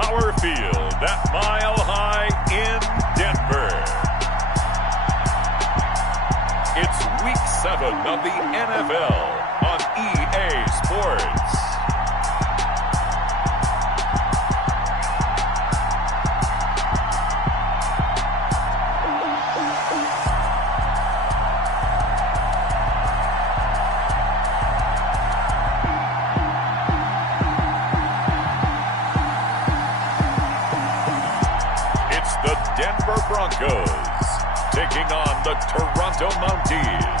Power Field at Mile High in Denver. It's Week 7 of the NFL on EA Sports. The Denver Broncos taking on the Toronto Mounties.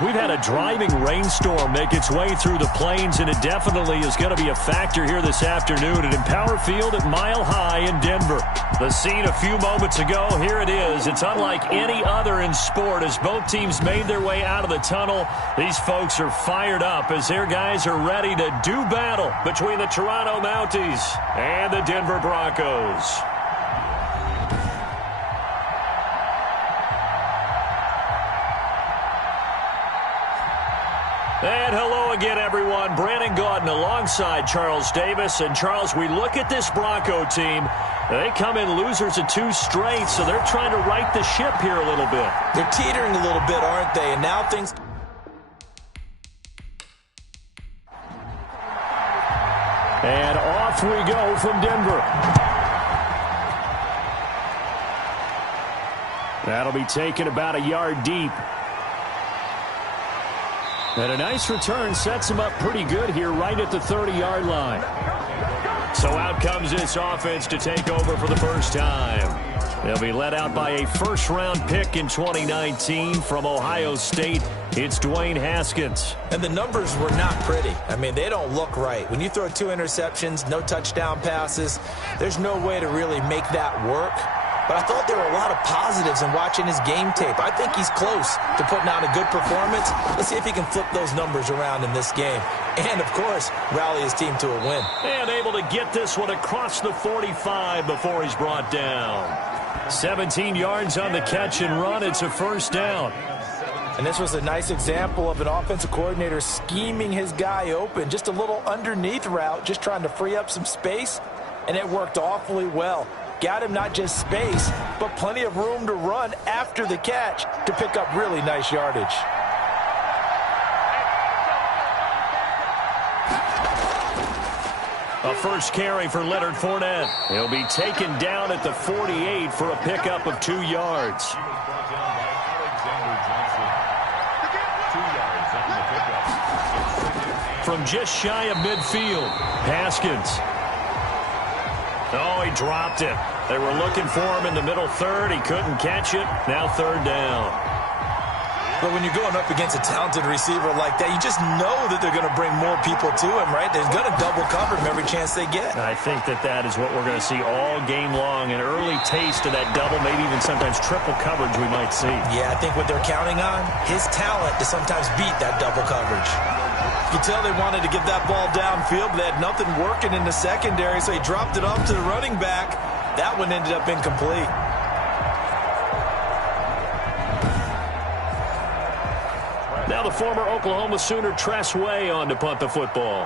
We've had a driving rainstorm make its way through the plains, and it definitely is going to be a factor here this afternoon at Power Field at Mile High in Denver. The scene a few moments ago, here it is. It's unlike any other in sport as both teams made their way out of the tunnel. These folks are fired up as their guys are ready to do battle between the Toronto Mounties and the Denver Broncos. And hello again, everyone. Brandon Gaudin alongside Charles Davis. And, Charles, we look at this Bronco team. They come in losers of 2 straight, so they're trying to right the ship here a little bit. They're teetering a little bit, aren't they? And now things... And off we go from Denver. That'll be taken about a yard deep. And a nice return sets him up pretty good here right at the 30-yard line. So out comes this offense to take over for the first time. They'll be led out by a first-round pick in 2019 from Ohio State. It's Dwayne Haskins. And the numbers were not pretty. I mean, they don't look right. When you throw 2 interceptions, no touchdown passes, there's no way to really make that work. But I thought there were a lot of positives in watching his game tape. I think he's close to putting out a good performance. Let's see if he can flip those numbers around in this game. And, of course, rally his team to a win. And able to get this one across the 45 before he's brought down. 17 yards on the catch and run. It's a first down. And this was a nice example of an offensive coordinator scheming his guy open. Just a little underneath route, just trying to free up some space. And it worked awfully well. Got him not just space, but plenty of room to run after the catch to pick up really nice yardage. A first carry for Leonard Fournette. He'll be taken down at the 48 for a pickup of 2 yards. From just shy of midfield, Haskins. Oh, he dropped it. They were looking for him in the middle third. He couldn't catch it. Now third down. But when you're going up against a talented receiver like that, you just know that they're going to bring more people to him, right? They're going to double cover him every chance they get. I think that is what we're going to see all game long. An early taste of that double, maybe even sometimes triple coverage we might see. Yeah, I think what they're counting on, his talent to sometimes beat that double coverage. You can tell they wanted to get that ball downfield, but they had nothing working in the secondary, so he dropped it off to the running back. That one ended up incomplete. Now the former Oklahoma Sooner Tress Way on to punt the football.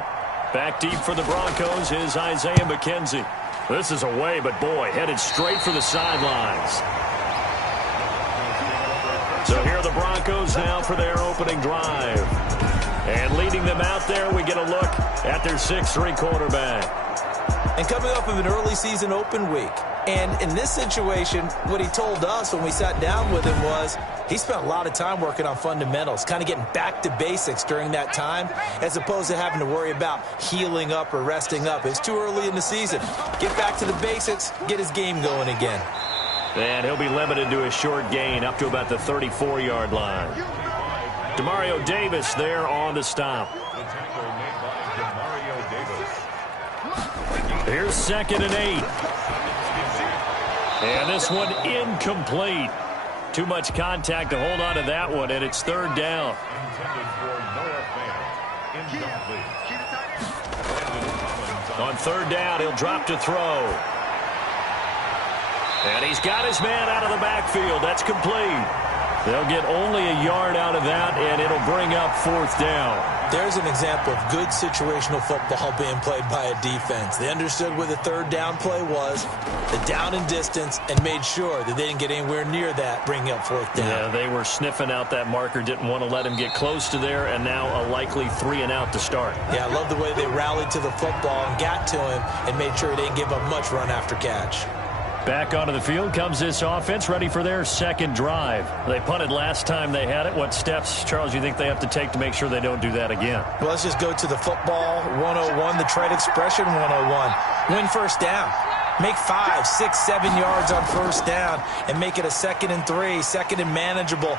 Back deep for the Broncos is Isaiah McKenzie. This is away, but boy, headed straight for the sidelines. So here are the Broncos now for their opening drive. And leading them out there, we get a look at their 6'3" quarterback. And coming off of an early season open week. And in this situation, what he told us when we sat down with him was he spent a lot of time working on fundamentals, kind of getting back to basics during that time, as opposed to having to worry about healing up or resting up. It's too early in the season. Get back to the basics, get his game going again. And he'll be limited to a short gain up to about the 34-yard line. Demario Davis there on the stop. Here's 2nd and 8. And this one incomplete. Too much contact to hold on to that one, and it's third down. On third down, he'll drop to throw. And he's got his man out of the backfield. That's complete. They'll get only a yard out of that, and it'll bring up fourth down. There's an example of good situational football being played by a defense. They understood where the third down play was, the down and distance, and made sure that they didn't get anywhere near that, bringing up fourth down. Yeah, they were sniffing out that marker, didn't want to let him get close to there, and now a likely 3-and-out to start. Yeah, I love the way they rallied to the football and got to him and made sure they didn't give up much run after catch. Back onto the field comes this offense, ready for their second drive. They punted last time they had it. What steps, Charles, you think they have to take to make sure they don't do that again? Well, let's just go to the football 101, the trade expression 101. Win first down. Make 5, 6, 7 yards on first down and make it a 2nd and 3, 2nd and manageable.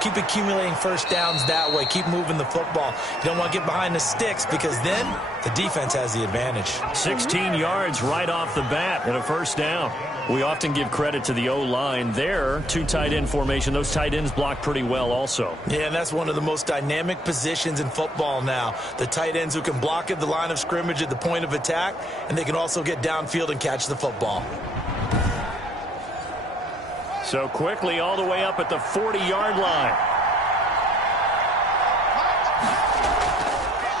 Keep accumulating first downs that way. Keep moving the football. You don't want to get behind the sticks because then the defense has the advantage. 16 yards right off the bat and a first down. We often give credit to the O-line there. 2 tight end formation. Those tight ends block pretty well also. Yeah, and that's one of the most dynamic positions in football now. The tight ends who can block at the line of scrimmage at the point of attack, and they can also get downfield and catch the football. So quickly all the way up at the 40-yard line.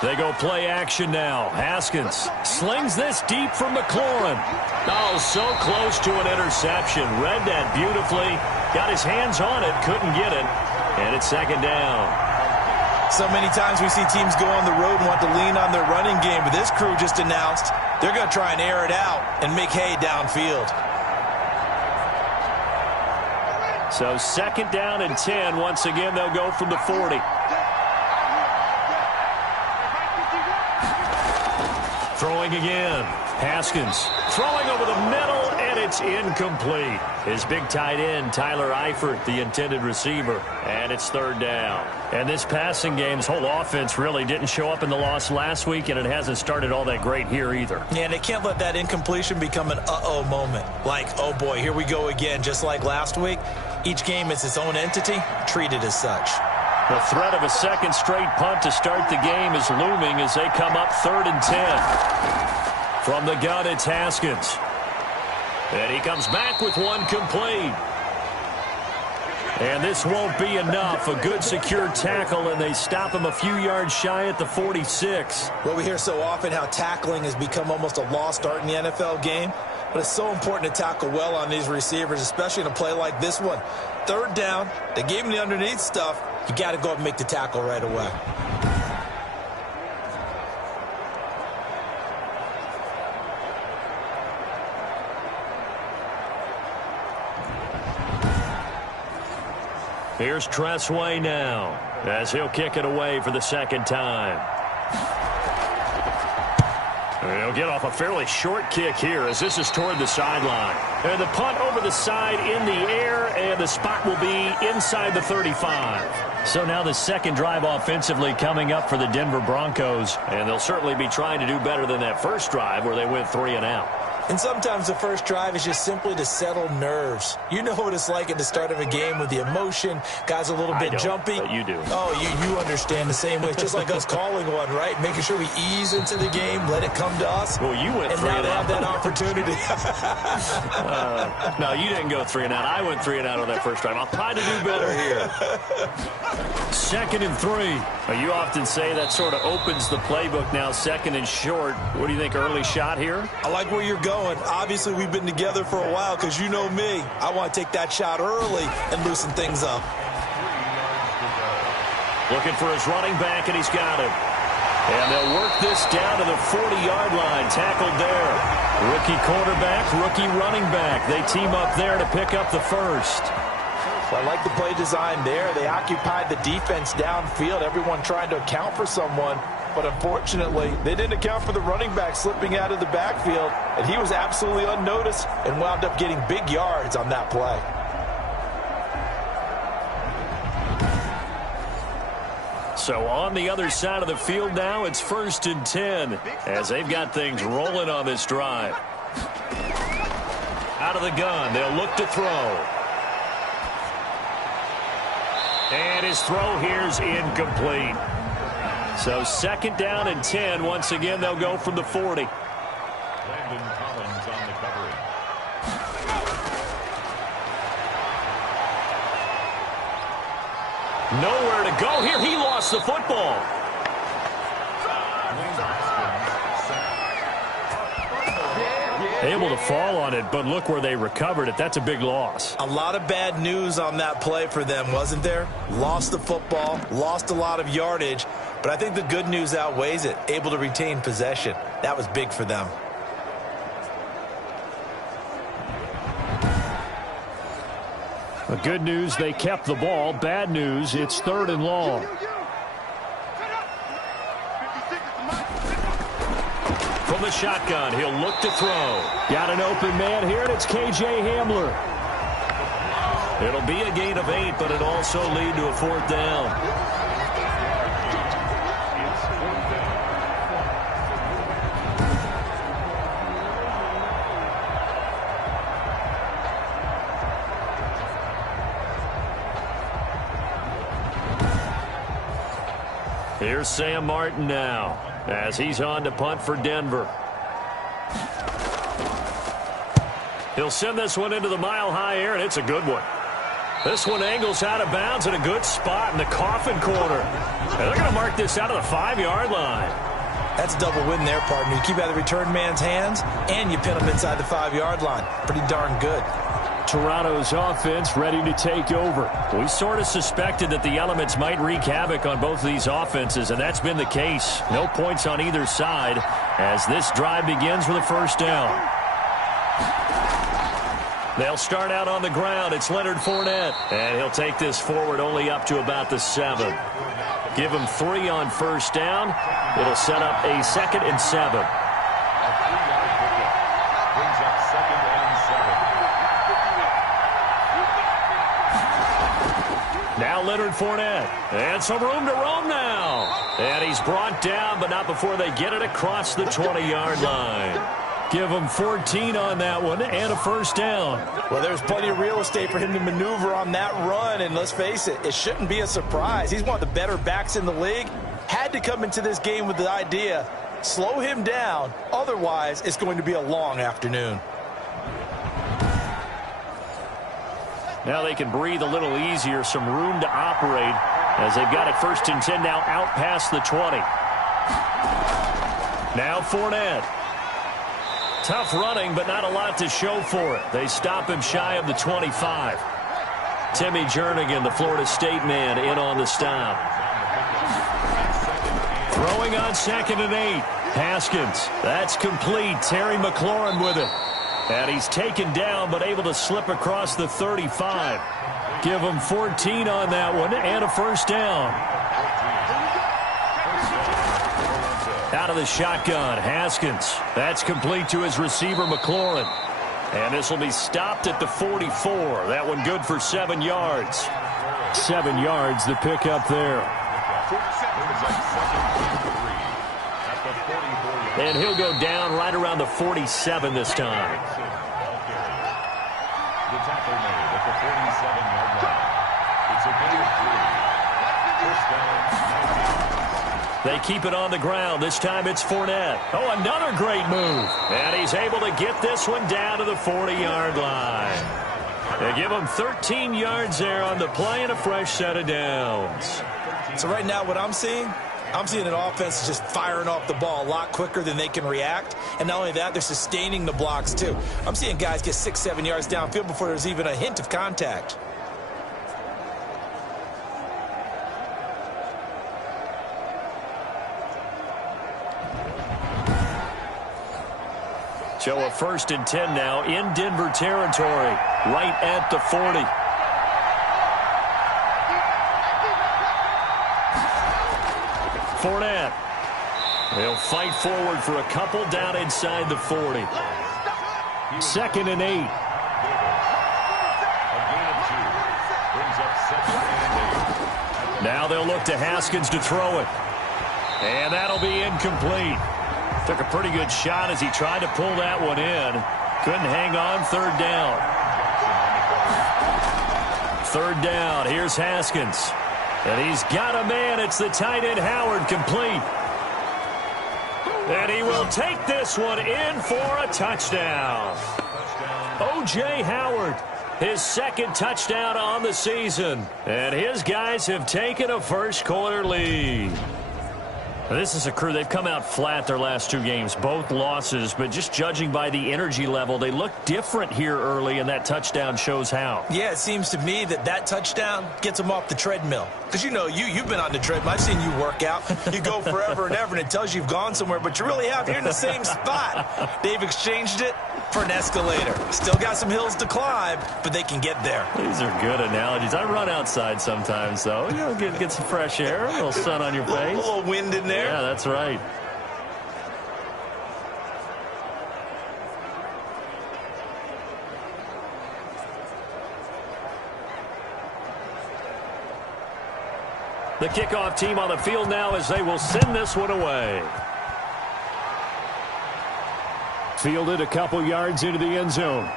They go play action now. Haskins slings this deep from McLaurin. Oh, so close to an interception. Read that beautifully. Got his hands on it. Couldn't get it. And it's second down. So many times we see teams go on the road and want to lean on their running game. But this crew just announced they're going to try and air it out and make hay downfield. So second down and 10. Once again, they'll go from the 40. Throwing again. Haskins throwing over the middle, and it's incomplete. His big tight end, Tyler Eifert, the intended receiver. And it's third down. And this passing game's whole offense really didn't show up in the loss last week, and it hasn't started all that great here either. Yeah, and they can't let that incompletion become an uh-oh moment. Like, oh boy, here we go again, just like last week. Each game is its own entity, treated as such. The threat of a second straight punt to start the game is looming as they come up 3rd and 10. From the gun, it's Haskins. And he comes back with one complete. And this won't be enough. A good secure tackle, and they stop him a few yards shy at the 46. Well, we hear so often how tackling has become almost a lost art in the NFL game. But it's so important to tackle well on these receivers, especially in a play like this one. Third down, they gave him the underneath stuff. You got to go up and make the tackle right away. Here's Tressway now as he'll kick it away for the second time. He'll get off a fairly short kick here as this is toward the sideline. And the punt over the side in the air, and the spot will be inside the 35. So now the second drive offensively coming up for the Denver Broncos, and they'll certainly be trying to do better than that first drive where they went 3-and-out. And sometimes the first drive is just simply to settle nerves. You know what it's like at the start of a game with the emotion. Guys a little bit jumpy. But you do. Oh, you understand the same way. It's just like us calling one, right? Making sure we ease into the game, let it come to us. Well, you went 3-and-out. And now they have that opportunity. No, you didn't go 3-and-out. I went 3-and-out on that first drive. I'll try to do better here. 2nd and 3. You often say that sort of opens the playbook now, 2nd and short. What do you think, early shot here? I like where you're going. Obviously, we've been together for a while because you know me. I want to take that shot early and loosen things up. Looking for his running back, and he's got him. And they'll work this down to the 40-yard line. Tackled there. Rookie quarterback, rookie running back. They team up there to pick up the first. I like the play design there. They occupied the defense downfield, everyone trying to account for someone. But unfortunately, they didn't account for the running back slipping out of the backfield, and he was absolutely unnoticed and wound up getting big yards on that play. So on the other side of the field now, it's 1st and 10 as they've got things rolling on this drive. Out of the gun, they'll look to throw. And his throw here's incomplete. So 2nd down and 10. Once again, they'll go from the 40. Nowhere to go here. He lost the football. Able to fall on it, but look where they recovered it. That's a big loss. A lot of bad news on that play for them, wasn't there? Lost the football, lost a lot of yardage, but I think the good news outweighs it. Able to retain possession. That was big for them. The good news, they kept the ball. Bad news, it's 3rd and long. From the shotgun, he'll look to throw. Got an open man here, and it's K.J. Hamler. It'll be a gain of 8, but it'll also lead to a 4th down. Here's Sam Martin now, as he's on to punt for Denver. He'll send this one into the mile-high air, and it's a good one. This one angles out of bounds in a good spot in the coffin corner. And they're going to mark this out of the 5-yard line. That's a double win there, partner. You keep out of the return man's hands, and you pin him inside the 5-yard line. Pretty darn good. Toronto's offense ready to take over. We sort of suspected that the elements might wreak havoc on both of these offenses, and that's been the case. No points on either side as this drive begins with a 1st down. They'll start out on the ground. It's Leonard Fournette, and he'll take this forward only up to about the 7. Give him 3 on 1st down. It'll set up a 2nd and 7. Now Leonard Fournette, and some room to roam now. And he's brought down, but not before they get it across the 20-yard line. Give him 14 on that one and a 1st down. Well, there's plenty of real estate for him to maneuver on that run, and let's face it, it shouldn't be a surprise. He's one of the better backs in the league. Had to come into this game with the idea, slow him down, otherwise it's going to be a long afternoon. Now they can breathe a little easier, some room to operate as they've got it 1st and 10 now out past the 20. Now Fournette. Tough running, but not a lot to show for it. They stop him shy of the 25. Timmy Jernigan, the Florida State man, in on the stop. Throwing on 2nd and 8. Haskins. That's complete. Terry McLaurin with it. And he's taken down, but able to slip across the 35. Give him 14 on that one and a 1st down. Out of the shotgun, Haskins. That's complete to his receiver, McLaurin. And this will be stopped at the 44. That one good for 7 yards. 7 yards, the pickup there. And he'll go down right around the 47 this time. The tackle made at the 47-yard line. It's a gain of 3. 1st down, 19. They keep it on the ground. This time it's Fournette. Oh, another great move. And he's able to get this one down to the 40-yard line. They give him 13 yards there on the play and a fresh set of downs. So right now what I'm seeing an offense just firing off the ball a lot quicker than they can react. And not only that, they're sustaining the blocks too. I'm seeing guys get 6-7 yards downfield before there's even a hint of contact. So a 1st and 10 now in Denver territory, right at the 40. Fournette. They'll fight forward for a couple down inside the 40. 2nd and 8. Now they'll look to Haskins to throw it. And that'll be incomplete. Took a pretty good shot as he tried to pull that one in. Couldn't hang on. 3rd down. 3rd down. Here's Haskins. And he's got a man. It's the tight end Howard, complete. And he will take this one in for a touchdown. O.J. Howard, his 2nd touchdown on the season. And his guys have taken a first quarter lead. This is a crew. They've come out flat their last two games, both losses, but just judging by the energy level, they look different here early, and that touchdown shows how. Yeah, it seems to me that touchdown gets them off the treadmill. Because, you've been on the treadmill. I've seen you work out. You go forever and ever, and it tells you you've gone somewhere, but you really have. You're in the same spot. They've exchanged it for an escalator. Still got some hills to climb, but they can get there. These are good analogies. I run outside sometimes, though. Get some fresh air, a little sun on your face. A little wind in there. Yeah, that's right. The kickoff team on the field now as they will send this one away. Fielded a couple yards into the end zone.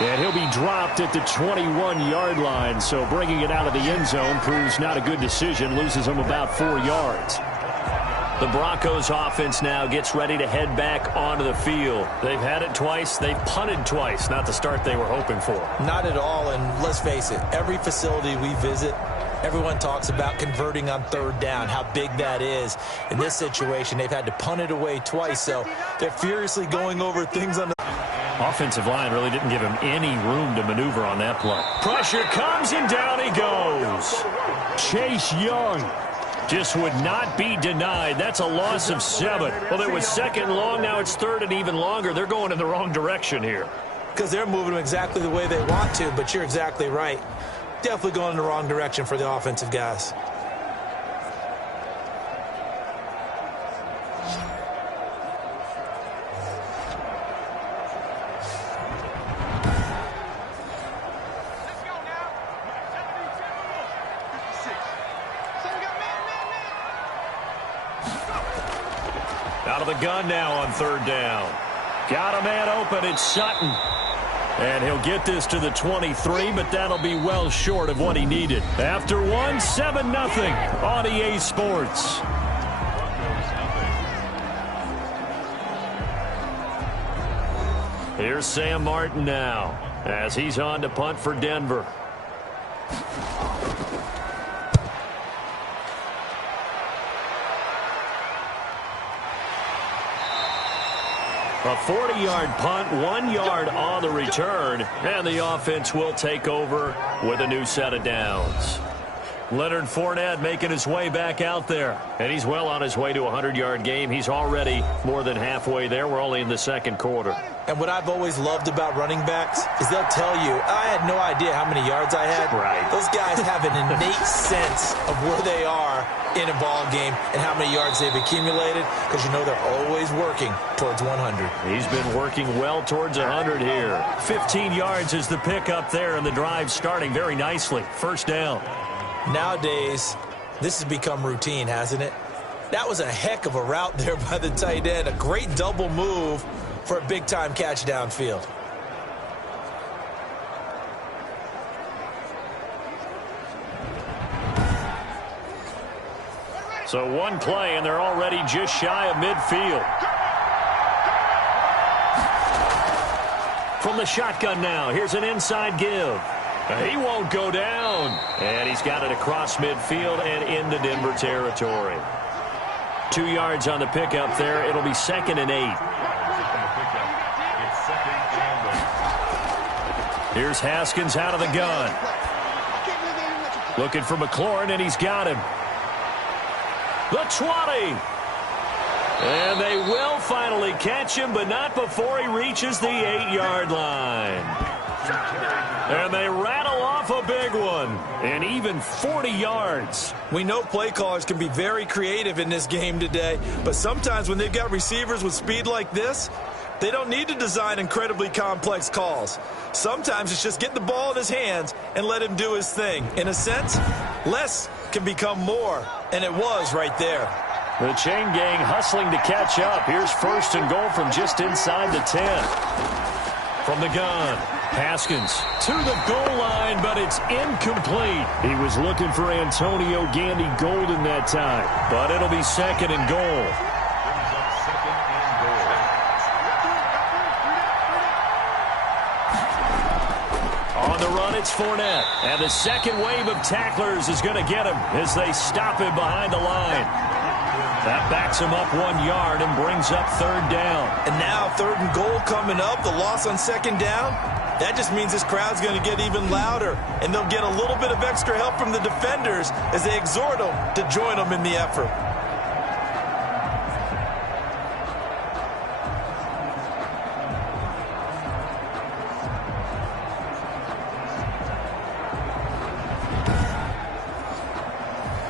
And he'll be dropped at the 21-yard line, so bringing it out of the end zone proves not a good decision, loses him about 4 yards. The Broncos offense now gets ready to head back onto the field. They've had it twice. They've punted twice. Not the start they were hoping for. Not at all, and let's face it, every facility we visit, everyone talks about converting on third down, how big that is. In this situation, they've had to punt it away twice, so they're furiously going over things on the offensive line really didn't give him any room to maneuver on that play. Pressure comes, and down he goes. Chase Young just would not be denied. That's a loss of 7. Well, it was second and long. Now it's third and even longer. They're going in the wrong direction here. Because they're moving them exactly the way they want to, but you're exactly right. Definitely going in the wrong direction for the offensive guys. Out of the gun now on third down. Got a man open. It's Sutton. And he'll get this to the 23, but that'll be well short of what he needed. After one, 7-0 on EA Sports. Here's Sam Martin now as he's on to punt for Denver. A 40-yard punt, 1 yard on the return, and the offense will take over with a new set of downs. Leonard Fournette making his way back out there, and he's well on his way to a 100-yard game. He's already more than halfway there. We're only in the second quarter. And what I've always loved about running backs is they'll tell you, I had no idea how many yards I had. Right. Those guys have an innate sense of where they are in a ball game and how many yards they've accumulated, because they're always working towards 100. He's been working well towards 100 here. 15 yards is the pickup there, and the drive starting very nicely. First down. Nowadays, this has become routine, hasn't it? That was a heck of a route there by the tight end. A great double move for a big-time catch downfield. So one play, and they're already just shy of midfield. From the shotgun now, here's an inside give. He won't go down. And he's got it across midfield and into Denver territory. 2 yards on the pickup there. It'll be 2nd and 8. Here's Haskins out of the gun. Looking for McLaurin, and he's got him. The 20. And they will finally catch him, but not before he reaches the 8-yard line. And they rattle off a big one, and even 40 yards. We know play callers can be very creative in this game today, but sometimes when they've got receivers with speed like this, they don't need to design incredibly complex calls. Sometimes it's just get the ball in his hands and let him do his thing. In a sense, less can become more, and it was right there. The chain gang hustling to catch up. Here's 1st and goal from just inside the 10. From the gun, Haskins to the goal line, but it's incomplete. He was looking for Antonio Gandy Golden that time, but it'll be 2nd and goal. On the run, it's Fournette, and the second wave of tacklers is going to get him as they stop him behind the line. That backs him up 1 yard and brings up 3rd down. And now 3rd and goal coming up. The loss on 2nd down. That just means this crowd's going to get even louder. And they'll get a little bit of extra help from the defenders as they exhort them to join them in the effort.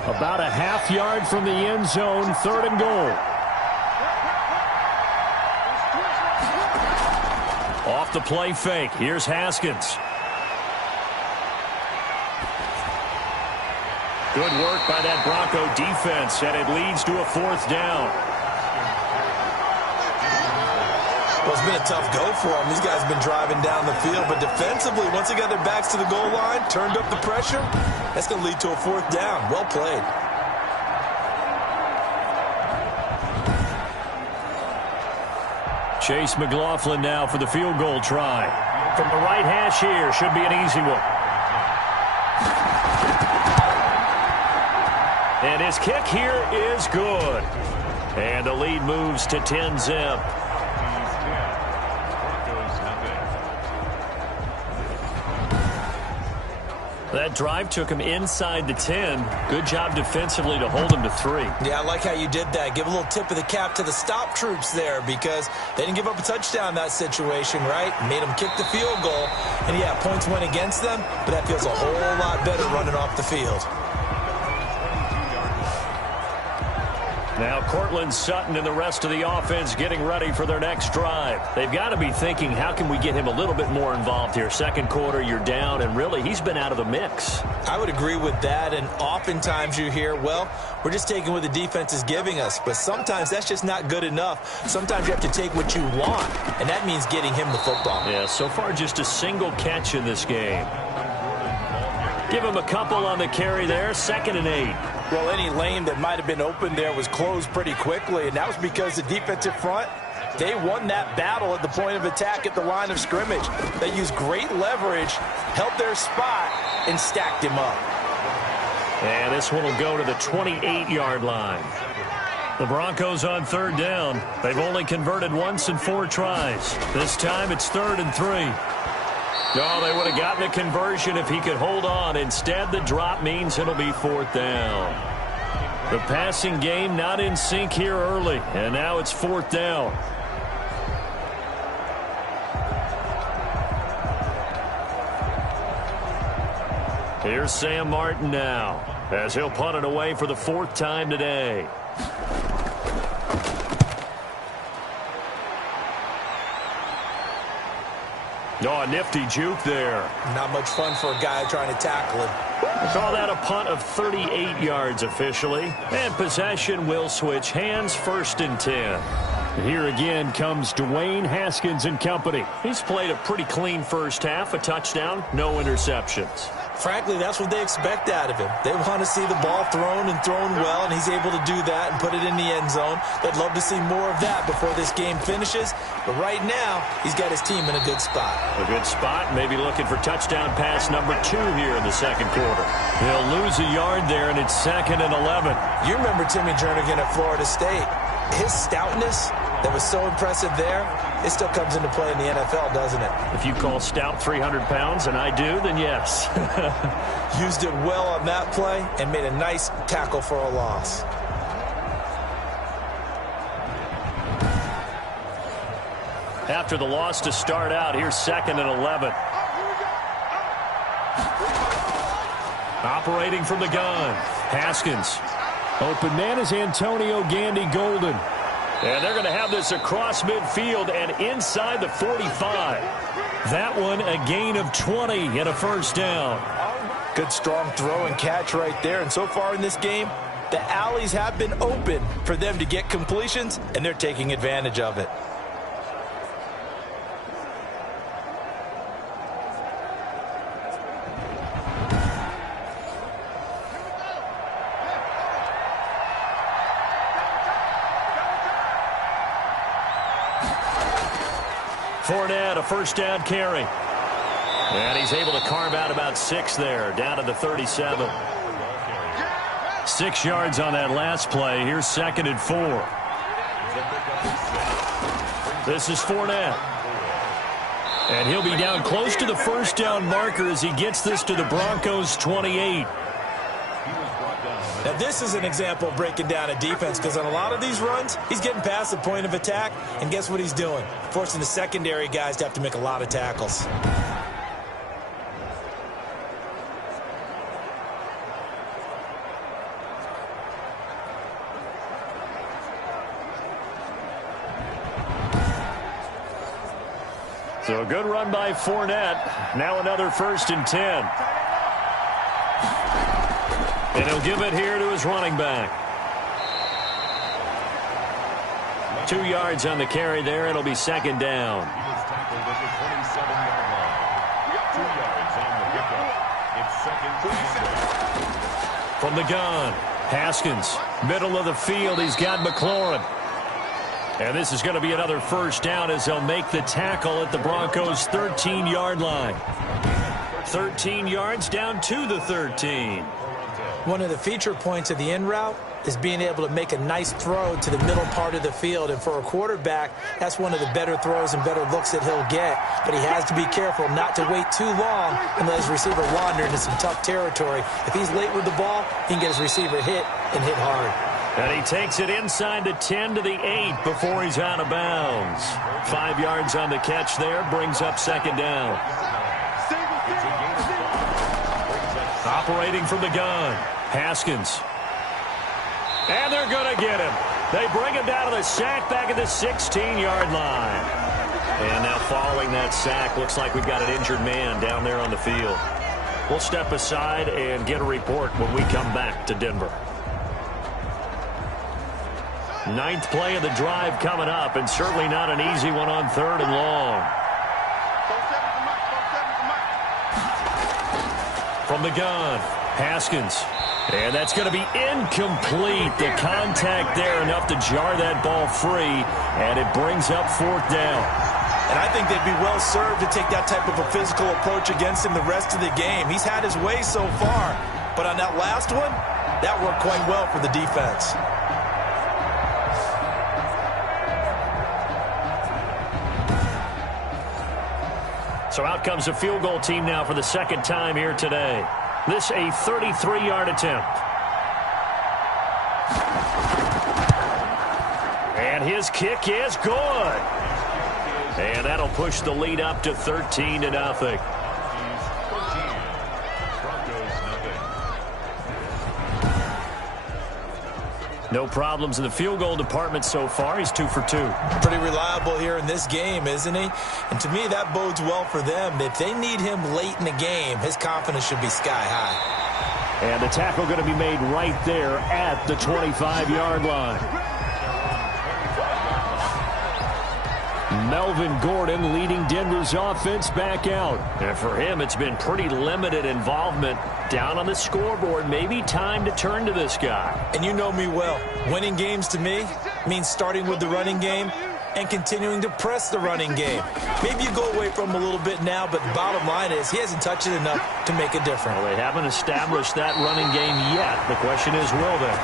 About a half yard from the end zone, 3rd and goal. Off the play fake. Here's Haskins. Good work by that Bronco defense, and it leads to a 4th down. Well, it's been a tough go for them. These guys have been driving down the field, but defensively, once they got their backs to the goal line, turned up the pressure, that's going to lead to a 4th down. Well played. Chase McLaughlin now for the field goal try. From the right hash here, should be an easy one. And his kick here is good. And the lead moves to 10-zip. That drive took him inside the 10. Good job defensively to hold him to 3. Yeah, I like how you did that. Give a little tip of the cap to the stop troops there because they didn't give up a touchdown in that situation, right? Made them kick the field goal. And, yeah, points went against them, but that feels a whole lot better running off the field. Now Cortland Sutton and the rest of the offense getting ready for their next drive. They've got to be thinking, how can we get him a little bit more involved here? 2nd quarter, you're down, and really, he's been out of the mix. I would agree with that, and oftentimes you hear, well, we're just taking what the defense is giving us, but sometimes that's just not good enough. Sometimes you have to take what you want, and that means getting him the football. Yeah, so far just a single catch in this game. Give him a couple on the carry there, 2nd and 8. Well, any lane that might have been open there was closed pretty quickly, and that was because the defensive front, they won that battle at the point of attack at the line of scrimmage. They used great leverage, held their spot, and stacked him up. And this one will go to the 28-yard line. The Broncos on 3rd down. They've only converted once in 4 tries. This time it's 3rd and 3. Oh, they would have gotten a conversion if he could hold on. Instead, the drop means it'll be 4th down. The passing game not in sync here early, and now it's 4th down. Here's Sam Martin now, as he'll punt it away for the 4th time today. Oh, a nifty juke there. Not much fun for a guy trying to tackle him. Call that a punt of 38 yards officially. And possession will switch hands, 1st and 10. Here again comes Dwayne Haskins and company. He's played a pretty clean first half, a touchdown, no interceptions. Frankly, that's what they expect out of him. They want to see the ball thrown and thrown well, and he's able to do that and put it in the end zone. They'd love to see more of that before this game finishes. But right now, he's got his team in a good spot. A good spot, maybe looking for touchdown pass number 2 here in the 2nd quarter. He'll lose a yard there, and it's 2nd and 11. You remember Timmy Jernigan at Florida State. His stoutness that was so impressive there, it still comes into play in the NFL, doesn't it? If you call stout 300 pounds, and I do, then yes. Used it well on that play and made a nice tackle for a loss. After the loss to start out, here's 2nd and 11. Operating from the gun, Haskins. Open man is Antonio Gandy Golden. And they're going to have this across midfield and inside the 45. That one a gain of 20 and a 1st down. Good strong throw and catch right there. And so far in this game, the alleys have been open for them to get completions, and they're taking advantage of it. Fournette, a 1st down carry. And he's able to carve out about 6 there, down to the 37. 6 yards on that last play. Here's 2nd and 4. This is Fournette. And he'll be down close to the first down marker as he gets this to the Broncos 28. Now, this is an example of breaking down a defense because on a lot of these runs, he's getting past the point of attack, and guess what he's doing? Forcing the secondary guys to have to make a lot of tackles. So a good run by Fournette. Now another 1st and 10. And he'll give it here to his running back. 2 yards on the carry there. It'll be 2nd down. He was tackled at the 27-yard line. 2 yards on the pickup. It's 2nd and 10. From the gun, Haskins, middle of the field. He's got McLaurin. And this is going to be another 1st down as they'll make the tackle at the Broncos' 13-yard line. 13 yards down to the 13. One of the feature points of the in route is being able to make a nice throw to the middle part of the field. And for a quarterback, that's one of the better throws and better looks that he'll get. But he has to be careful not to wait too long and let his receiver wander into some tough territory. If he's late with the ball, he can get his receiver hit and hit hard. And he takes it inside the 10 to the 8 before he's out of bounds. 5 yards on the catch there, brings up 2nd down. Operating from the gun, Haskins. And they're going to get him. They bring him down to the sack back at the 16-yard line. And now following that sack, looks like we've got an injured man down there on the field. We'll step aside and get a report when we come back to Denver. 9th play of the drive coming up, and certainly not an easy one on 3rd and long. From the gun, Haskins. And that's going to be incomplete. The contact there enough to jar that ball free, and it brings up 4th down. And I think they'd be well served to take that type of a physical approach against him the rest of the game. He's had his way so far, but on that last one, that worked quite well for the defense. So out comes a field goal team now for the 2nd time here today. This a 33-yard attempt. And his kick is good. And that'll push the lead up to 13-0. Broncos, No problems in the field goal department so far. He's 2 for 2. Pretty reliable here in this game, isn't he? And to me, that bodes well for them. If they need him late in the game, his confidence should be sky high. And the tackle going to be made right there at the 25-yard line. Melvin Gordon leading Denver's offense back out. And for him, it's been pretty limited involvement down on the scoreboard. Maybe time to turn to this guy. And you know me well. Winning games to me means starting with the running game and continuing to press the running game. Maybe you go away from him a little bit now, but the bottom line is he hasn't touched it enough to make a difference. Well, they haven't established that running game yet. The question is, will they?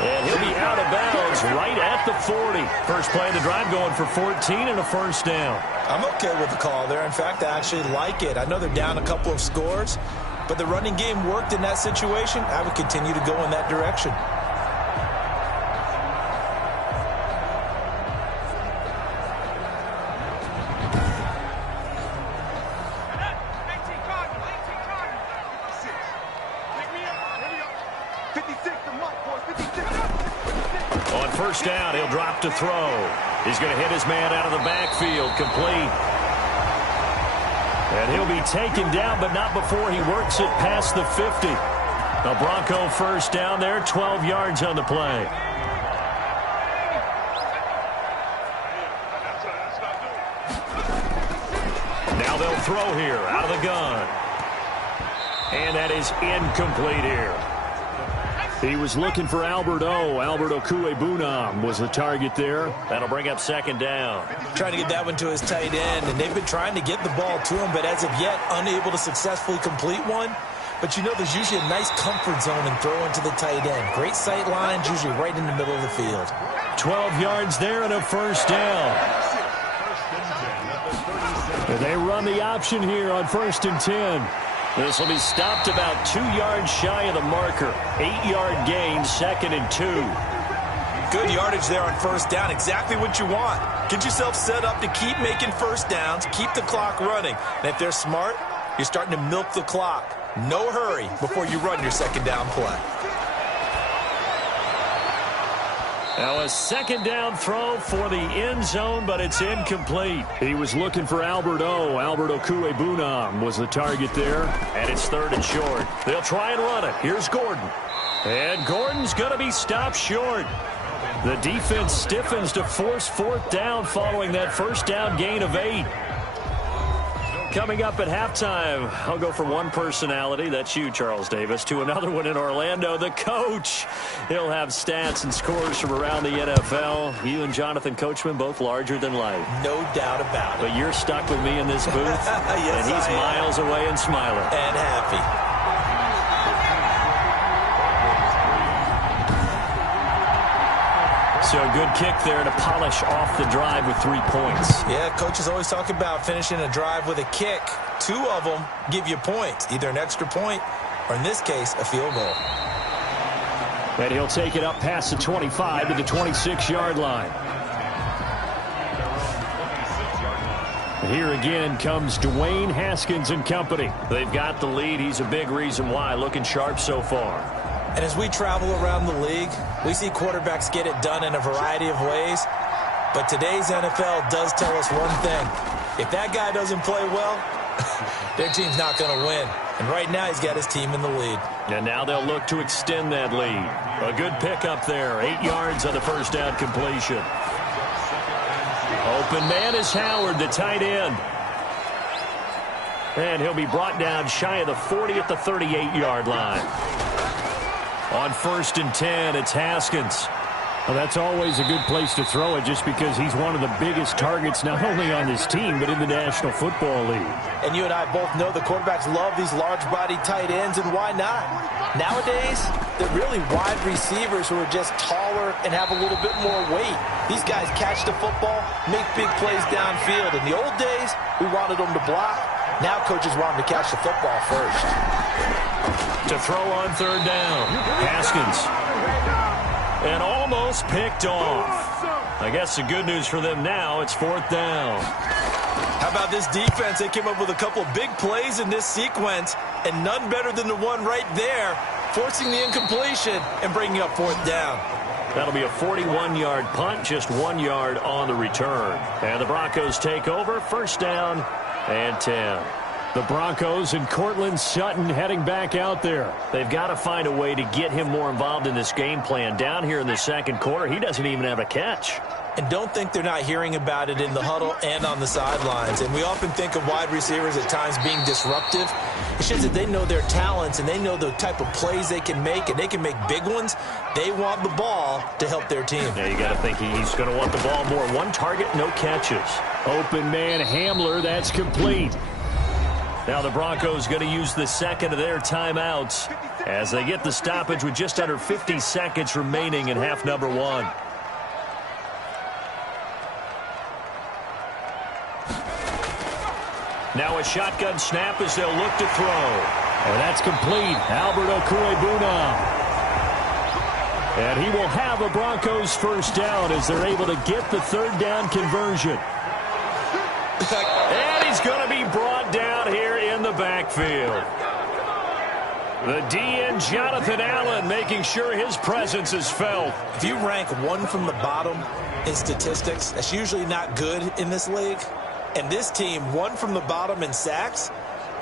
And he'll be out of bounds right at the 40. First play of the drive going for 14 and a 1st down. I'm okay with the call there. In fact, I actually like it. I know they're down a couple of scores, but the running game worked in that situation. I would continue to go in that direction. On 1st down, he'll drop to throw. He's going to hit his man out of the backfield, complete. And he'll be taken down, but not before he works it past the 50. A Bronco 1st down there, 12 yards on the play. Now they'll throw here, out of the gun. And that is incomplete here. He was looking for Albert Okuebunam was the target there. That'll bring up 2nd down. Trying to get that one to his tight end, and they've been trying to get the ball to him, but as of yet, unable to successfully complete one. but you know there's usually a nice comfort zone in throwing to the tight end. Great sight lines, usually right in the middle of the field. 12 yards there and a first down. And they run the option here on 1st and 10. This will be stopped about 2 yards shy of the marker. 8-yard gain, 2nd and 2. Good yardage there on first down. Exactly what you want. Get yourself set up to keep making first downs, keep the clock running. And if they're smart, you're starting to milk the clock. No hurry before you run your second down play. Now a 2nd down throw for the end zone, but it's incomplete. He was looking for Albert Okuebunam was the target there, and it's 3rd and short. They'll try and run it. Here's Gordon. And Gordon's going to be stopped short. The defense stiffens to force 4th down following that first down gain of 8. Coming up at halftime, I'll go from one personality, that's you, Charles Davis, to another one in Orlando, the coach. He'll have stats and scores from around the NFL. You and Jonathan Coachman, both larger than life. No doubt about it. But you're stuck with me in this booth, yes, and he's miles away and smiling. And happy. So a good kick there to polish off the drive with 3 points. Yeah, coaches always talk about finishing a drive with a kick. 2 of them give you points, either an extra point or, in this case, a field goal. And he'll take it up past the 25 to the 26-yard line. Here again comes Dwayne Haskins and company. They've got the lead. He's a big reason why. Looking sharp so far. And as we travel around the league, we see quarterbacks get it done in a variety of ways. But today's NFL does tell us one thing. If that guy doesn't play well, their team's not going to win. And right now he's got his team in the lead. And now they'll look to extend that lead. A good pickup there. 8 yards on the first down completion. Open man is Howard, the tight end. And he'll be brought down shy of the 40 at the 38-yard line. On 1st and 10, it's Haskins. Well, that's always a good place to throw it just because he's one of the biggest targets not only on this team but in the National Football League. And you and I both know the quarterbacks love these large-bodied tight ends, and why not? Nowadays, they're really wide receivers who are just taller and have a little bit more weight. These guys catch the football, make big plays downfield. In the old days, we wanted them to block. Now coaches want them to catch the football first. To throw on 3rd down, Haskins. And almost picked off. I guess the good news for them now, it's 4th down. How about this defense? They came up with a couple of big plays in this sequence, and none better than the one right there, forcing the incompletion and bringing up 4th down. That'll be a 41-yard punt, just 1 yard on the return. And the Broncos take over, 1st down and 10. The Broncos and Cortland Sutton heading back out there. They've got to find a way to get him more involved in this game plan. Down here in the 2nd quarter, he doesn't even have a catch. And don't think they're not hearing about it in the huddle and on the sidelines. And we often think of wide receivers at times being disruptive. It's just that they know their talents and they know the type of plays they can make, and they can make big ones. They want the ball to help their team. Yeah, you got to think he's going to want the ball more. 1 target, no catches. Open man Hamler, that's complete. Now the Broncos going to use the 2nd of their timeouts as they get the stoppage with just under 50 seconds remaining in half number 1. Now a shotgun snap as they'll look to throw. And that's complete. Albert Okuebunam. And he will have a Broncos 1st down as they're able to get the 3rd down conversion. And he's going to be brought down here in the backfield. The DN, Jonathan Allen, making sure his presence is felt. If you rank 1 from the bottom in statistics, that's usually not good in this league. And this team, 1 from the bottom in sacks,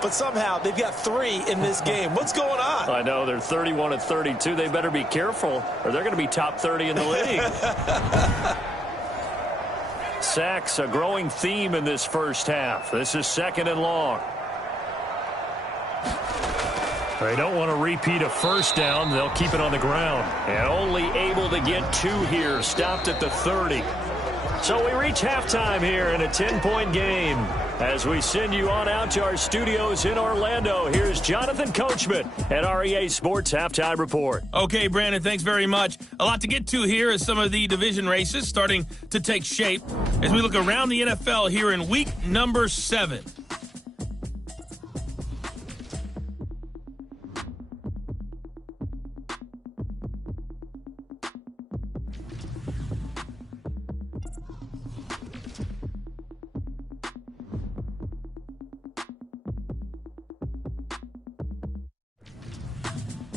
but somehow they've got 3 in this game. What's going on? I know, they're 31 and 32. They better be careful, or they're going to be top 30 in the league. Sacks, a growing theme in this first half. This is 2nd and long. They don't want to repeat a 1st down. They'll keep it on the ground. And only able to get 2 here. Stopped at the 30. So we reach halftime here in a 10-point game. As we send you on out to our studios in Orlando, here's Jonathan Coachman at REA Sports Halftime Report. Okay, Brandon, thanks very much. A lot to get to here as some of the division races starting to take shape as we look around the NFL here in week number 7.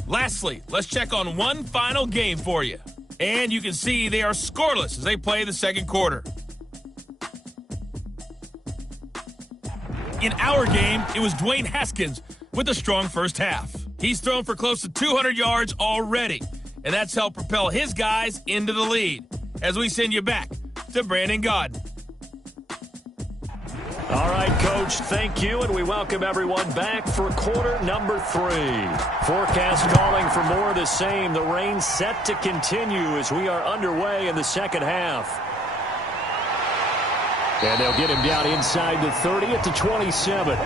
Lastly, let's check on one final game for you. And you can see they are scoreless as they play the second quarter. In our game, it was Dwayne Haskins with a strong first half. He's thrown for close to 200 yards already, and that's helped propel his guys into the lead. As we send you back to Brandon Gaudin. All right, Coach, thank you, and we welcome everyone back for quarter number 3. Forecast calling for more of the same. The rain set to continue as we are underway in the second half. And they'll get him down inside the 30 at the 27.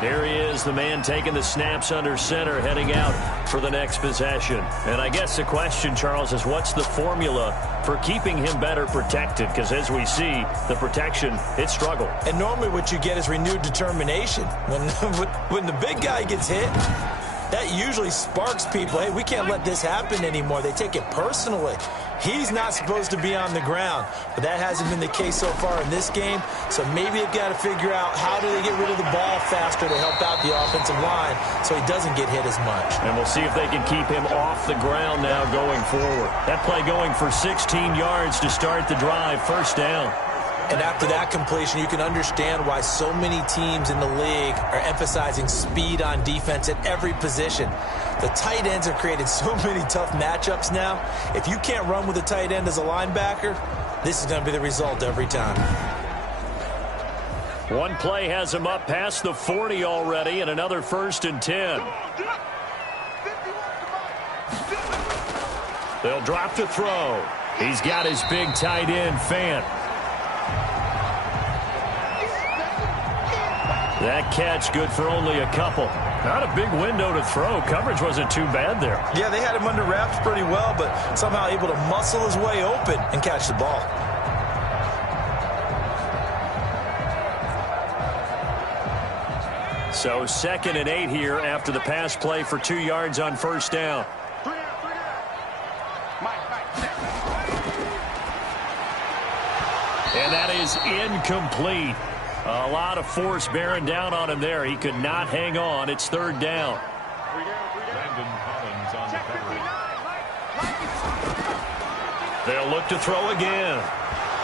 Here he is, the man taking the snaps under center, heading out for the next possession. And I guess the question, Charles, is what's the formula for keeping him better protected? Because as we see, the protection, it struggled. And normally what you get is renewed determination. When the big guy gets hit, that usually sparks people. Hey, we can't let this happen anymore. They take it personally. He's not supposed to be on the ground, but that hasn't been the case so far in this game. So maybe they've got to figure out how do they get rid of the ball faster to help out the offensive line so he doesn't get hit as much. And we'll see if they can keep him off the ground now going forward. That play going for 16 yards to start the drive, first down. And after that completion, you can understand why so many teams in the league are emphasizing speed on defense at every position. The tight ends have created so many tough matchups now. If you can't run with a tight end as a linebacker, this is going to be the result every time. One play has him up past the 40 already, and another 1st and 10. They'll drop the throw. He's got his big tight end, Fant. That catch good for only a couple. Not a big window to throw. Coverage wasn't too bad there. Yeah, they had him under wraps pretty well, but somehow able to muscle his way open and catch the ball. So 2nd and 8 here after the pass play for 2 yards on first down. And that is incomplete. A lot of force bearing down on him there. He could not hang on. It's 3rd down. Brandon Collins on the coverage. They'll look to throw again.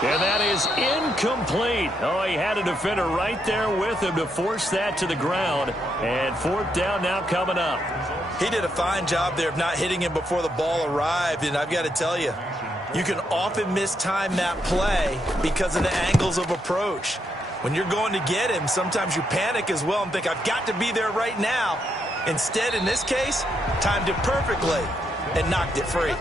And that is incomplete. Oh, he had a defender right there with him to force that to the ground. And 4th down now coming up. He did a fine job there of not hitting him before the ball arrived. And I've got to tell you, you can often mistime that play because of the angles of approach. When you're going to get him, sometimes you panic as well and think, I've got to be there right now. Instead, in this case, timed it perfectly and knocked it free.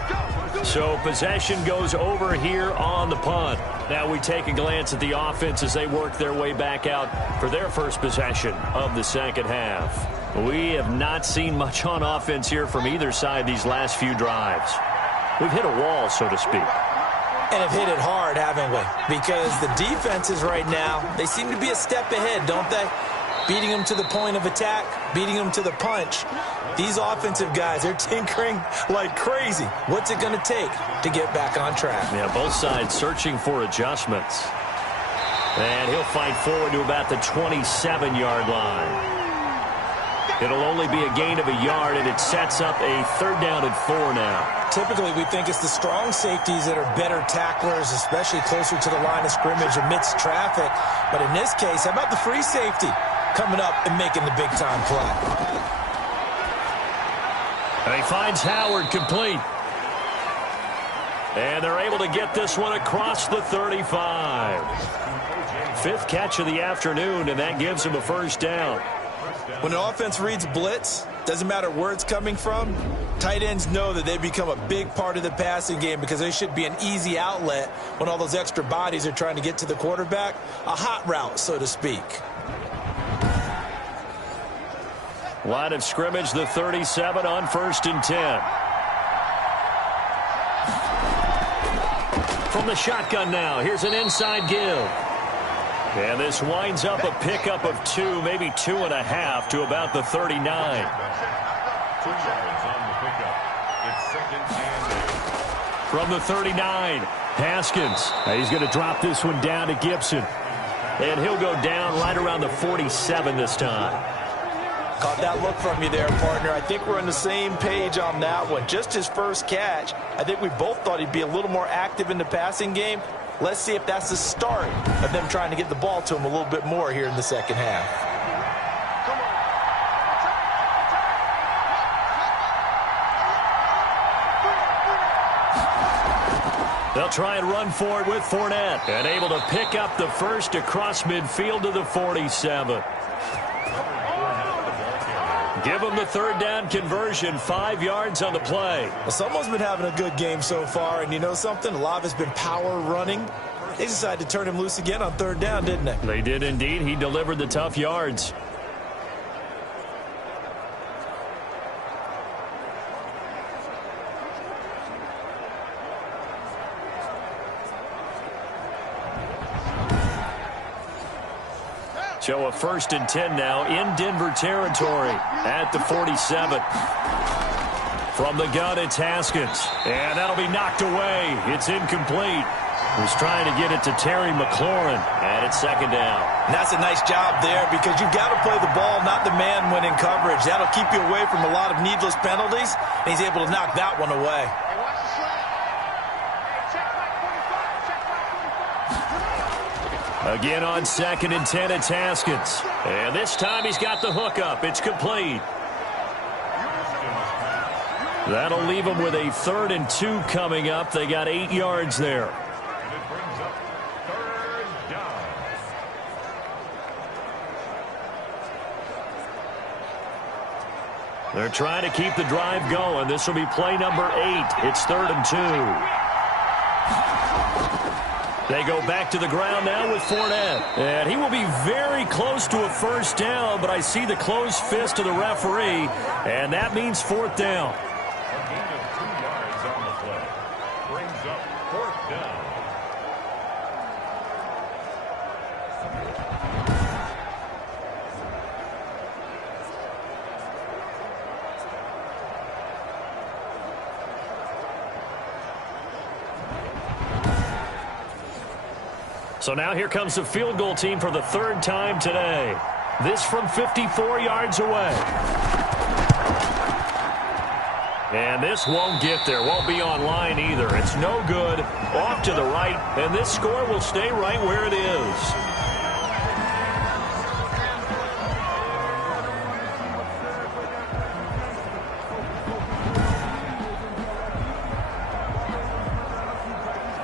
So possession goes over here on the punt. Now we take a glance at the offense as they work their way back out for their first possession of the second half. We have not seen much on offense here from either side these last few drives. We've hit a wall, so to speak. And have hit it hard, haven't we? Because the defenses right now, they seem to be a step ahead, don't they? Beating them to the point of attack, beating them to the punch. These offensive guys, they're tinkering like crazy. What's it going to take to get back on track? Yeah, both sides searching for adjustments. And he'll fight forward to about the 27-yard line. It'll only be a gain of a yard, and it sets up a 3rd down and 4 now. Typically, we think it's the strong safeties that are better tacklers, especially closer to the line of scrimmage amidst traffic. But in this case, how about the free safety coming up and making the big-time play? And he finds Howard complete. And they're able to get this one across the 35. 5th catch of the afternoon, and that gives him a 1st down. When an offense reads blitz, doesn't matter where it's coming from, Tight ends know that they become a big part of the passing game because they should be an easy outlet when all those extra bodies are trying to get to the quarterback. A hot route, so to speak. Line of scrimmage, the 37 on 1st and 10. From the shotgun now, here's an inside give. And this winds up a pickup of 2, maybe 2.5 to about the 39. 2 yards on the pickup. It's 2nd and 8. From the 39, Haskins. He's going to drop this one down to Gibson. And he'll go down right around the 47 this time. Caught that look from you there, partner. I think we're on the same page on that one. Just his first catch. I think we both thought he'd be a little more active in the passing game. Let's see if that's the start of them trying to get the ball to him a little bit more here in the second half. They'll try and run for it with Fournette. And able to pick up the first across midfield to the 47. Give them the 3rd down conversion, 5 yards on the play. Well, someone's been having a good game so far, and you know something? A lot of it's been power running. They decided to turn him loose again on 3rd down, didn't they? They did indeed. He delivered the tough yards. So a 1st and 10 now in Denver territory at the 47. From the gun, it's Haskins. And that'll be knocked away. It's incomplete. He's trying to get it to Terry McLaurin. And it's 2nd down. And that's a nice job there because you've got to play the ball, not the man when in coverage. That'll keep you away from a lot of needless penalties. And he's able to knock that one away. Again on 2nd and 10, it's Haskins. And this time he's got the hook up. It's complete. That'll leave them with a 3rd and 2 coming up. They got 8 yards there. And it brings up 3rd down. They're trying to keep the drive going. This will be play number 8. It's 3rd and 2. They go back to the ground now with Fournette. And he will be very close to a 1st down, but I see the closed fist of the referee, and that means 4th down. A gain of 2 yards on the play. Brings up 4th down. So now here comes the field goal team for the 3rd time today. This from 54 yards away. And this won't get there. Won't be online either. It's no good. Off to the right. And this score will stay right where it is.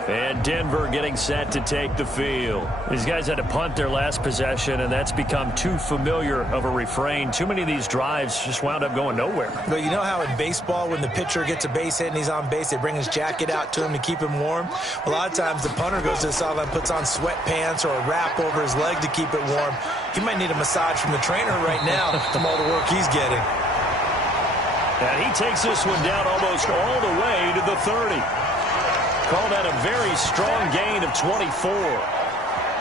And Denver getting set to take the field. These guys had to punt their last possession, and that's become too familiar of a refrain. Too many of these drives just wound up going nowhere. But you know how in baseball, when the pitcher gets a base hit and he's on base, they bring his jacket out to him to keep him warm? A lot of times the punter goes to the sideline, puts on sweatpants or a wrap over his leg to keep it warm. He might need a massage from the trainer right now from all the work he's getting. And he takes this one down almost all the way to the 30. Call that a very strong gain of 24.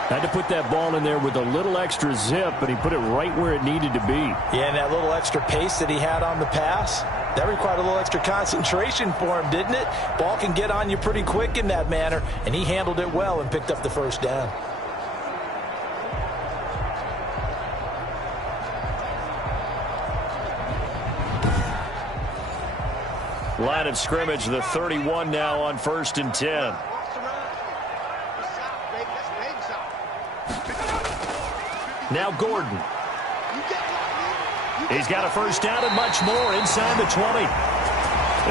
Had to put that ball in there with a little extra zip, but he put it right where it needed to be. Yeah, and that little extra pace that he had on the pass, that required a little extra concentration for him, didn't it? Ball can get on you pretty quick in that manner, and he handled it well and picked up the 1st down. Line of scrimmage, the 31 now on 1st and 10. Now Gordon. He's got a 1st down and much more inside the 20.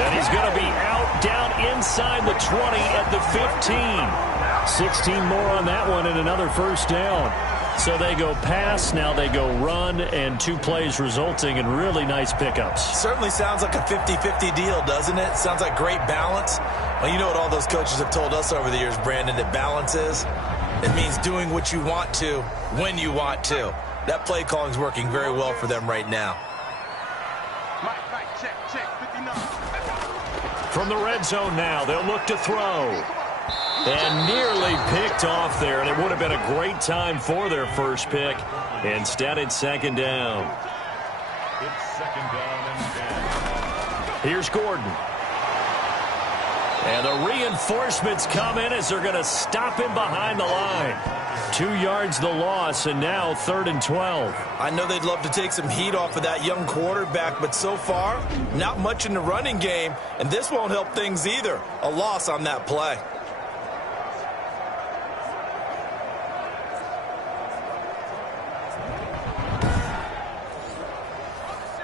And he's going to be out down inside the 20 at the 15. 16 more on that one and another 1st down. So they go pass, now they go run, and 2 plays resulting in really nice pickups. Certainly sounds like a 50-50 deal, doesn't it? Sounds like great balance. Well, you know what all those coaches have told us over the years, Brandon, that balance is? It means doing what you want to when you want to. That play calling is working very well for them right now. From the red zone now, they'll look to throw. And nearly picked off there, and it would have been a great time for their first pick. Instead, it's second down. It's second down and 10. Here's Gordon. And the reinforcements come in as they're going to stop him behind the line. 2 yards the loss, and now 3rd and 12. I know they'd love to take some heat off of that young quarterback, but so far, not much in the running game, and this won't help things either. A loss on that play.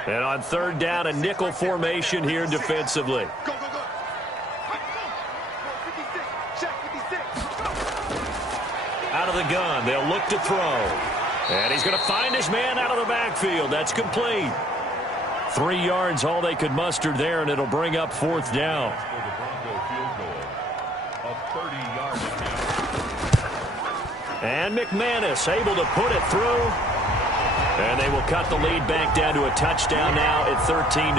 And on 3rd down, a nickel formation here defensively. Out of the gun, they'll look to throw. And he's going to find his man out of the backfield. That's complete. 3 yards, all they could muster there, and it'll bring up 4th down. For the Bronco field goal, a 30-yard attempt. And McManus able to put it through. And they will cut the lead back down to a touchdown now at 13-6.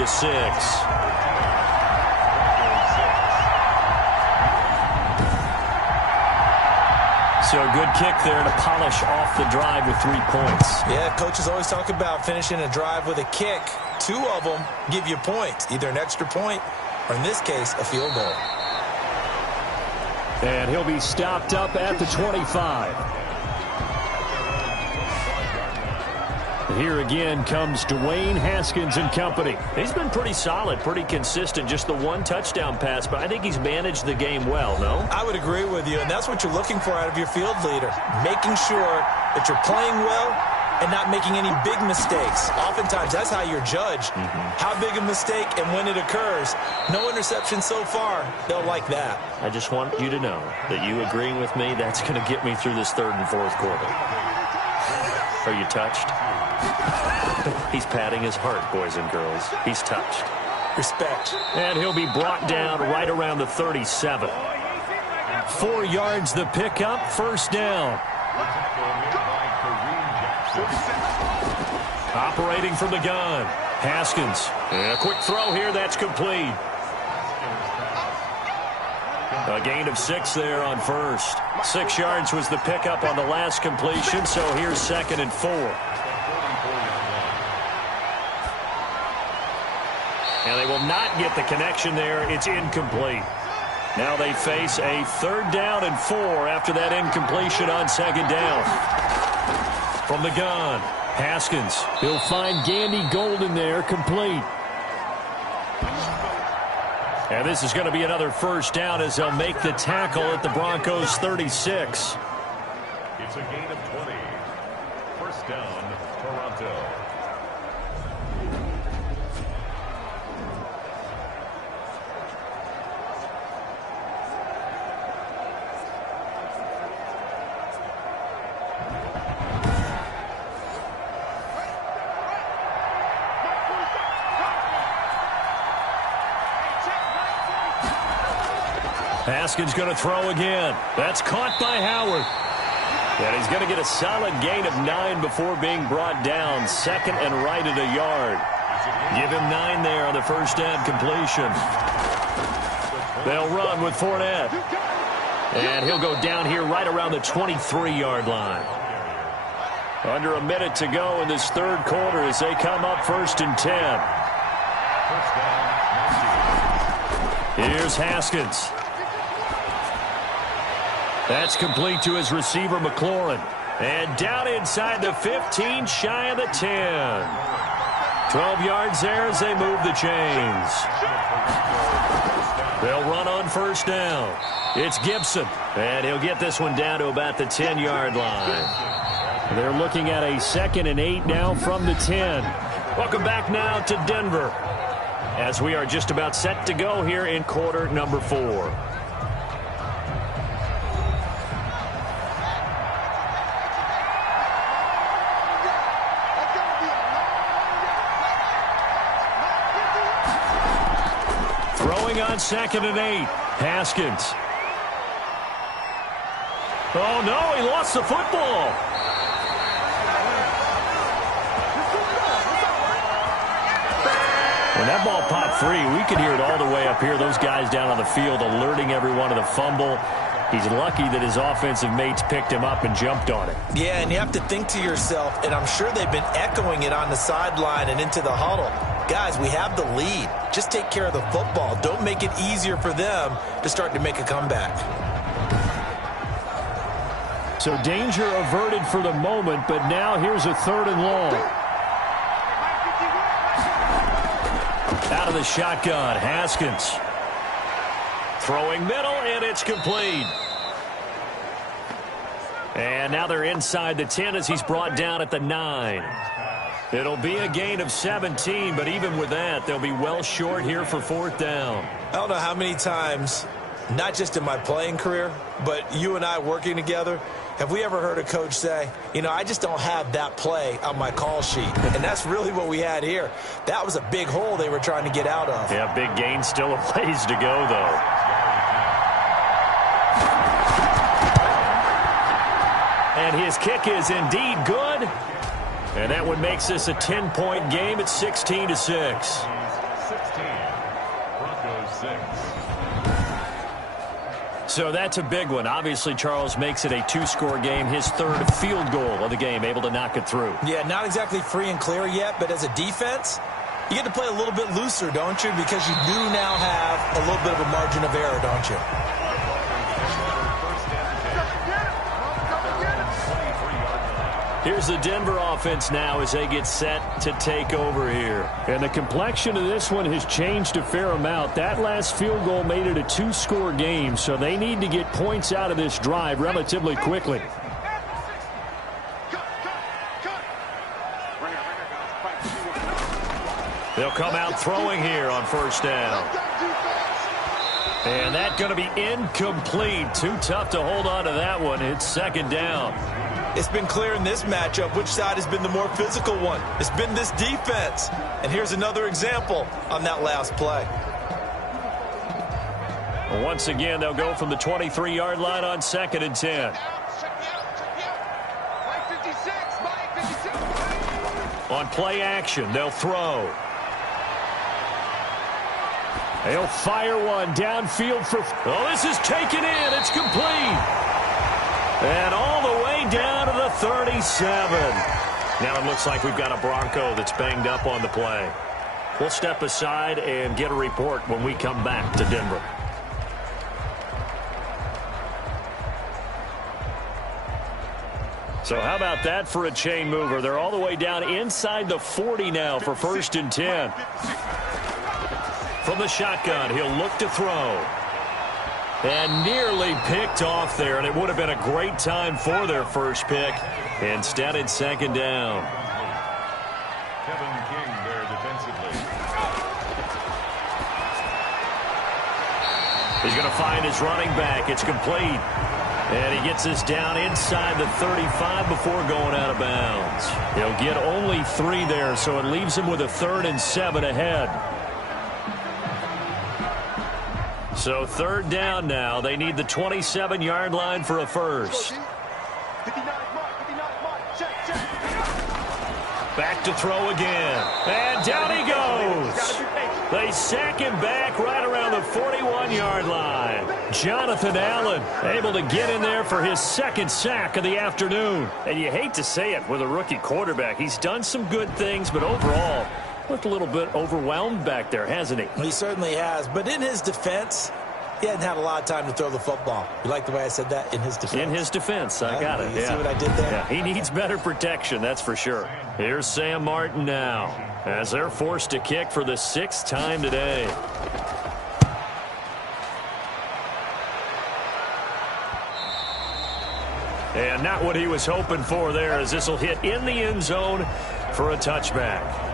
So a good kick there to polish off the drive with 3 points. Yeah, coaches always talk about finishing a drive with a kick. 2 of them give you points, either an extra point or, in this case, a field goal. And he'll be stopped up at the 25. Here again comes Dwayne Haskins and company. He's been pretty solid, pretty consistent, just the 1 touchdown pass, but I think he's managed the game well, no? I would agree with you, and that's what you're looking for out of your field leader, making sure that you're playing well and not making any big mistakes. Oftentimes, that's how you're judged. How big a mistake and when it occurs. No interception so far. They'll like that. I just want you to know that you agreeing with me, that's going to get me through this 3rd and 4th quarter. Are you touched? He's patting his heart, boys and girls. He's touched. Respect. And he'll be brought down right around the 37. 4 yards the pickup, 1st down. Operating from the gun. Haskins. And a quick throw here, that's complete. A gain of 6 there on 1st. 6 yards was the pickup on the last completion, so here's 2nd and 4. And they will not get the connection there. It's incomplete. Now they face a 3rd down and 4 after that incompletion on 2nd down. From the gun, Haskins. He'll find Gandy Golden there, complete. And this is going to be another 1st down as they'll make the tackle at the Broncos 36. It's a gain of 20. 1st down, Toronto. Haskins going to throw again. That's caught by Howard. And he's going to get a solid gain of 9 before being brought down. 2nd and right at a yard. Give him 9 there on the 1st down completion. They'll run with Fournette. And he'll go down here right around the 23-yard line. Under a minute to go in this 3rd quarter as they come up 1st and 10. 1st down, Here's Haskins. That's complete to his receiver, McLaurin. And down inside the 15, shy of the 10. 12 yards there as they move the chains. They'll run on 1st down. It's Gibson. And he'll get this one down to about the 10-yard line. They're looking at a 2nd and 8 now from the 10. Welcome back now to Denver, as we are just about set to go here in quarter number 4. on 2nd and 8. Haskins. Oh, no, he lost the football. When that ball popped free, we could hear it all the way up here. Those guys down on the field alerting everyone of the fumble. He's lucky that his offensive mates picked him up and jumped on it. Yeah, and you have to think to yourself, and I'm sure they've been echoing it on the sideline and into the huddle. Guys, we have the lead. Just take care of the football. Don't make it easier for them to start to make a comeback. So danger averted for the moment, but now here's a 3rd and long. Out of the shotgun, Haskins. Throwing middle, and it's complete. And now they're inside the 10 as he's brought down at the 9. It'll be a gain of 17, but even with that, they'll be well short here for 4th down. I don't know how many times, not just in my playing career, but you and I working together, have we ever heard a coach say, you know, I just don't have that play on my call sheet. And that's really what we had here. That was a big hole they were trying to get out of. Yeah, big gain, still a ways to go, though. And his kick is indeed good. And that one makes this a 10-point game at 16-6. 16, Broncos 6. So that's a big one. Obviously, Charles makes it a 2-score game. His 3rd field goal of the game, able to knock it through. Yeah, not exactly free and clear yet, but as a defense, you get to play a little bit looser, don't you? Because you do now have a little bit of a margin of error, don't you? Here's the Denver offense now as they get set to take over here. And the complexion of this one has changed a fair amount. That last field goal made it a 2-score game, so they need to get points out of this drive relatively quickly. They'll come out throwing here on 1st down. And that's going to be incomplete. Too tough to hold on to that one. It's 2nd down. It's been clear in this matchup which side has been the more physical one. It's been this defense. And here's another example on that last play. Once again, they'll go from the 23-yard line on 2nd and 10. On play action, they'll throw. They'll fire one downfield for... Oh, this is taken in. It's complete. And all the way down to the 37. Now it looks like we've got a Bronco that's banged up on the play. We'll step aside and get a report when we come back to Denver. So how about that for a chain mover? They're all the way down inside the 40 now for 1st and 10. From the shotgun, he'll look to throw. And nearly picked off there, and it would have been a great time for their first pick. Instead, it's 2nd down. Kevin King there defensively. He's going to find his running back. It's complete. And he gets this down inside the 35 before going out of bounds. He'll get only 3 there, so it leaves him with a 3rd and 7 ahead. So 3rd down now. They need the 27-yard line for a first. Back to throw again. And down he goes. They sack him back right around the 41-yard line. Jonathan Allen able to get in there for his 2nd sack of the afternoon. And you hate to say it with a rookie quarterback. He's done some good things, but overall, looked a little bit overwhelmed back there, hasn't he? He certainly has. But in his defense, he hadn't had a lot of time to throw the football. You like the way I said that? In his defense. In his defense. I got it. You see what I did there? Yeah, he needs better protection, that's for sure. Here's Sam Martin now as they're forced to kick for the 6th time today. And not what he was hoping for there, as this will hit in the end zone for a touchback.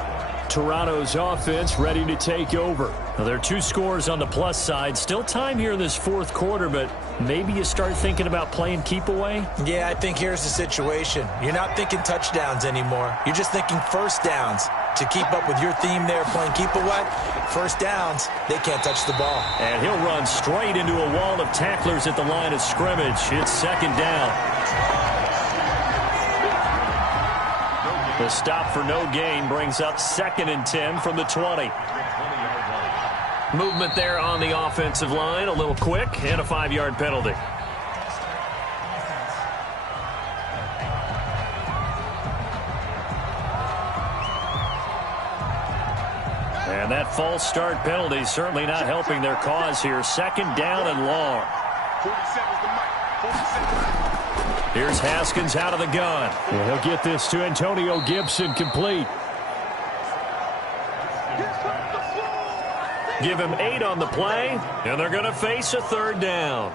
Toronto's offense ready to take over. Now, there are 2 scores on the plus side. Still time here in this 4th quarter, but maybe you start thinking about playing keep away? Yeah, I think here's the situation. You're not thinking touchdowns anymore. You're just thinking 1st downs. to keep up with your theme there, playing keep away. First downs, they can't touch the ball. And he'll run straight into a wall of tacklers at the line of scrimmage. It's second down. The stop for no gain brings up 2nd and 10 from the 20. Movement there on the offensive line, a little quick, and a 5-yard penalty. And that false start penalty certainly not helping their cause here. 2nd down and long. Here's Haskins out of the gun. And he'll get this to Antonio Gibson, complete. Give him 8 on the play, and they're going to face a 3rd down.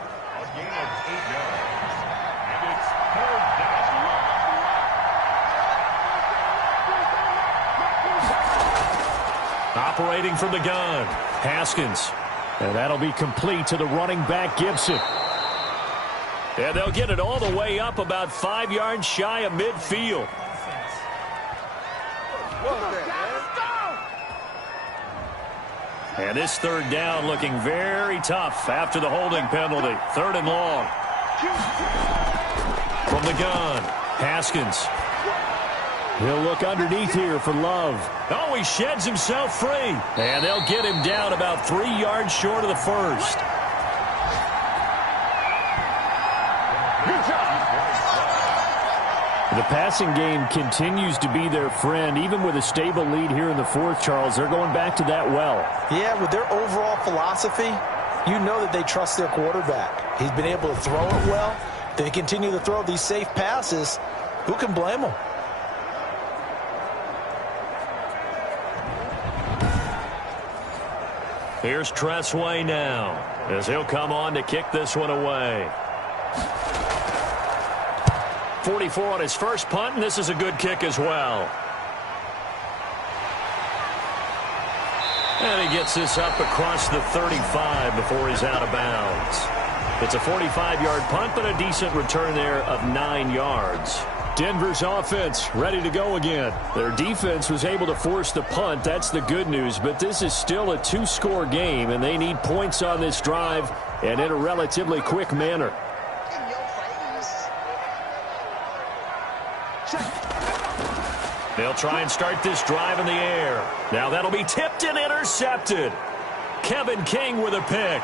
Operating from the gun, Haskins. And that'll be complete to the running back, Gibson. And they'll get it all the way up about 5 yards shy of midfield. And this 3rd down looking very tough after the holding penalty. 3rd and long. From the gun, Haskins. He'll look underneath here for Love. Oh, he sheds himself free. And they'll get him down about 3 yards short of the first. The passing game continues to be their friend. Even with a stable lead here in the 4th, Charles, they're going back to that well. Yeah, with their overall philosophy, you know that they trust their quarterback. He's been able to throw it well. They continue to throw these safe passes. Who can blame them? Here's Tressway now, as he'll come on to kick this one away. 44 on his first punt, and this is a good kick as well. And he gets this up across the 35 before he's out of bounds. It's a 45-yard punt, but a decent return there of 9 yards. Denver's offense ready to go again. Their defense was able to force the punt. That's the good news, but this is still a 2-score game, and they need points on this drive and in a relatively quick manner. They'll try and start this drive in the air. Now that'll be tipped and intercepted. Kevin King with a pick.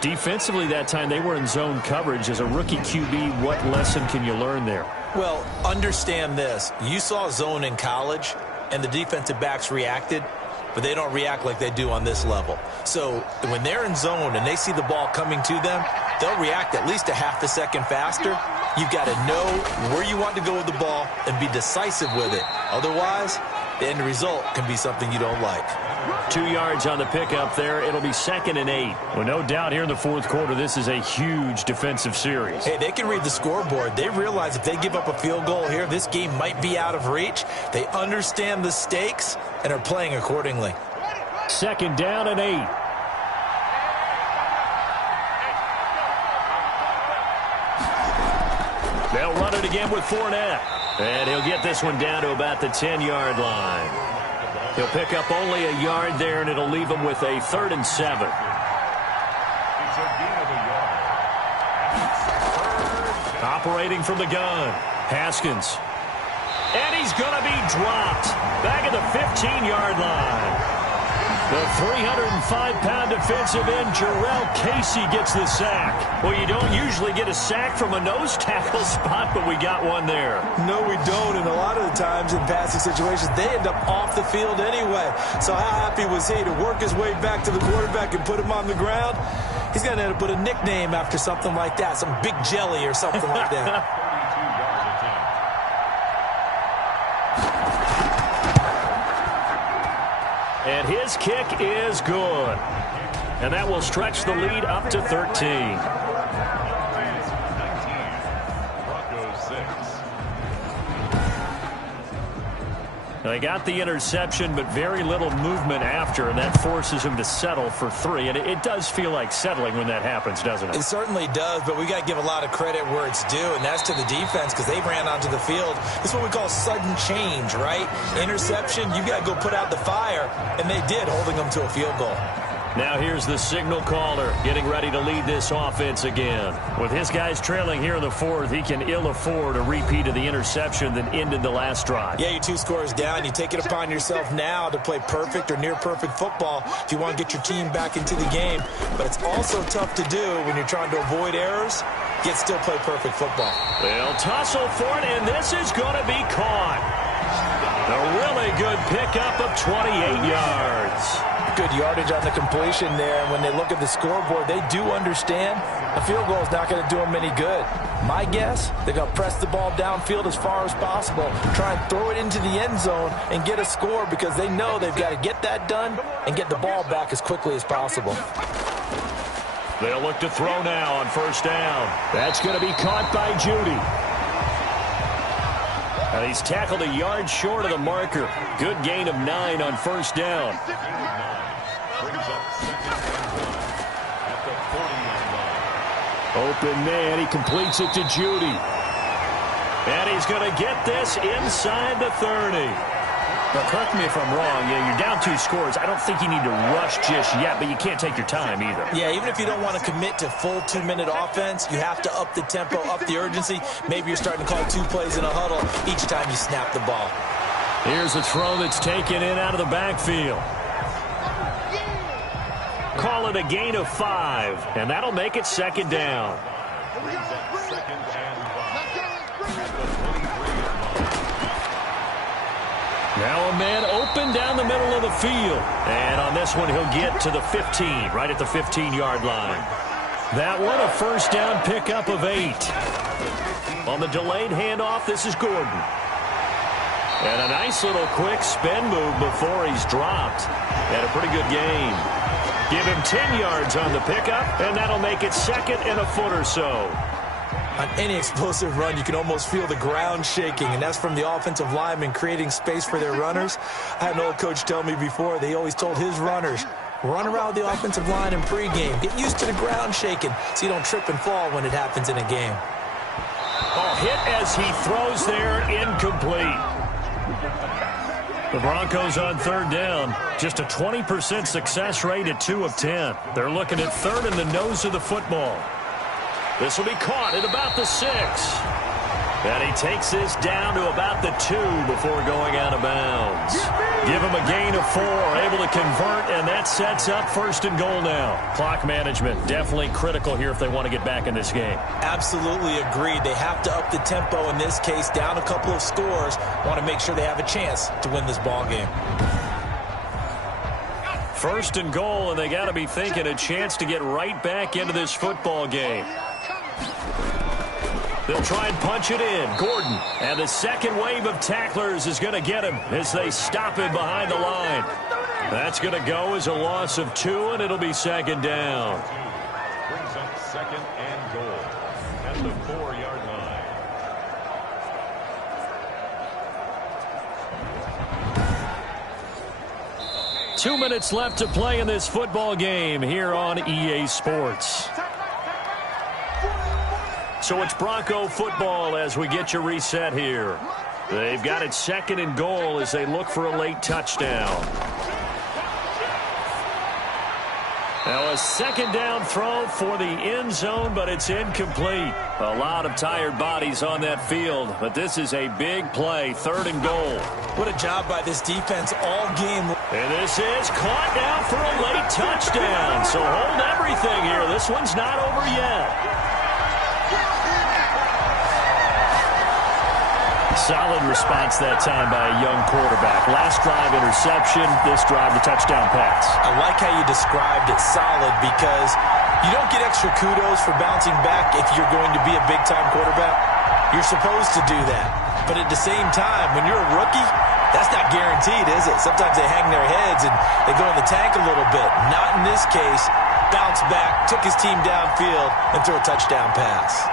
Defensively that time, they were in zone coverage. As a rookie QB, what lesson can you learn there? Well, understand this. You saw zone in college, and the defensive backs reacted, but they don't react like they do on this level. So when they're in zone and they see the ball coming to them, they'll react at least a half a second faster. You've got to know where you want to go with the ball and be decisive with it. Otherwise, the end result can be something you don't like. 2 yards on the pickup there. It'll be 2nd and 8. Well, no doubt here in the 4th quarter, this is a huge defensive series. Hey, they can read the scoreboard. They realize if they give up a field goal here, this game might be out of reach. They understand the stakes and are playing accordingly. 2nd down and 8. They'll run it again with Fournette. And he'll get this one down to about the 10-yard line. He'll pick up only a yard there, and it'll leave him with a 3rd and 7. Operating from the gun, Haskins. And he's going to be dropped back at the 15-yard line. The 305-pound defensive end, Jarrell Casey, gets the sack. Well, you don't usually get a sack from a nose tackle spot, but we got one there. No, we don't, and a lot of the times in passing situations, they end up off the field anyway. So how happy was he to work his way back to the quarterback and put him on the ground? He's going to have to put a nickname after something like that, some Big Jelly or something like that. And his kick is good. And that will stretch the lead up to 13. Broncos 6. They got the interception, but very little movement after, and that forces him to settle for 3. And it does feel like settling when that happens, doesn't it? It certainly does, but we got to give a lot of credit where it's due, and that's to the defense because they ran onto the field. This is what we call sudden change, right? Interception, you got to go put out the fire, and they did, holding them to a field goal. Now here's the signal caller getting ready to lead this offense again. With his guys trailing here in the 4th, he can ill afford a repeat of the interception that ended the last drive. Yeah, you're 2 scores down. You take it upon yourself now to play perfect or near perfect football if you want to get your team back into the game. But it's also tough to do when you're trying to avoid errors, yet still play perfect football. They'll tussle for it, and this is going to be caught. A really good pickup of 28 yards. Good yardage on the completion there, and when they look at the scoreboard, they do understand a field goal is not going to do them any good. My guess, they're going to press the ball downfield as far as possible, try and throw it into the end zone and get a score because they know they've got to get that done and get the ball back as quickly as possible. They'll look to throw now on 1st down. That's going to be caught by Judy. And he's tackled a yard short of the marker. Good gain of 9 on 1st down. Open man, he completes it to Judy. And he's going to get this inside the 30. Now, correct me if I'm wrong. Yeah, you're down 2 scores. I don't think you need to rush just yet, but you can't take your time either. Yeah, even if you don't want to commit to full 2-minute offense, you have to up the tempo, up the urgency. Maybe you're starting to call 2 plays in a huddle each time you snap the ball. Here's a throw that's taken in out of the backfield. Call it a gain of 5, and that'll make it 2nd down. Now a man open down the middle of the field. And on this one, he'll get to the 15, right at the 15-yard line. That one, a 1st down pickup of 8. On the delayed handoff, this is Gordon. And a nice little quick spin move before he's dropped. And a pretty good game. Give him 10 yards on the pickup, and that'll make it 2nd and a foot or so. On any explosive run, you can almost feel the ground shaking, and that's from the offensive linemen creating space for their runners. I had an old coach tell me before, they always told his runners, run around the offensive line in pregame. Get used to the ground shaking so you don't trip and fall when it happens in a game. Oh, hit as he throws there, incomplete. The Broncos on 3rd down. Just a 20% success rate at 2 of 10. They're looking at 3rd in the nose of the football. This will be caught at about the 6. And he takes this down to about the 2 before going out of bounds. Give him a gain of 4, able to convert, and that sets up 1st and goal now. Clock management, definitely critical here if they want to get back in this game. Absolutely agreed. They have to up the tempo in this case, down a couple of scores. Want to make sure they have a chance to win this ball game. 1st and goal, and they got to be thinking a chance to get right back into this football game. They'll try and punch it in. Gordon. And the 2nd wave of tacklers is going to get him as they stop him behind the line. That's going to go as a loss of 2, and it'll be 2nd down. Brings up 2nd and goal at the 4-yard line. 2 minutes left to play in this football game here on EA Sports. So it's Bronco football as we get you reset here. They've got it 2nd and goal as they look for a late touchdown. Now a 2nd down throw for the end zone, but it's incomplete. A lot of tired bodies on that field, but this is a big play, 3rd and goal. What a job by this defense all game. And this is caught now for a late touchdown. So hold everything here. This one's not over yet. Solid response that time by a young quarterback. Last drive interception, this drive the touchdown pass. I like how you described it solid because you don't get extra kudos for bouncing back if you're going to be a big-time quarterback. You're supposed to do that. But at the same time, when you're a rookie, that's not guaranteed, is it? Sometimes they hang their heads and they go in the tank a little bit. Not in this case. Bounced back, took his team downfield, and threw a touchdown pass.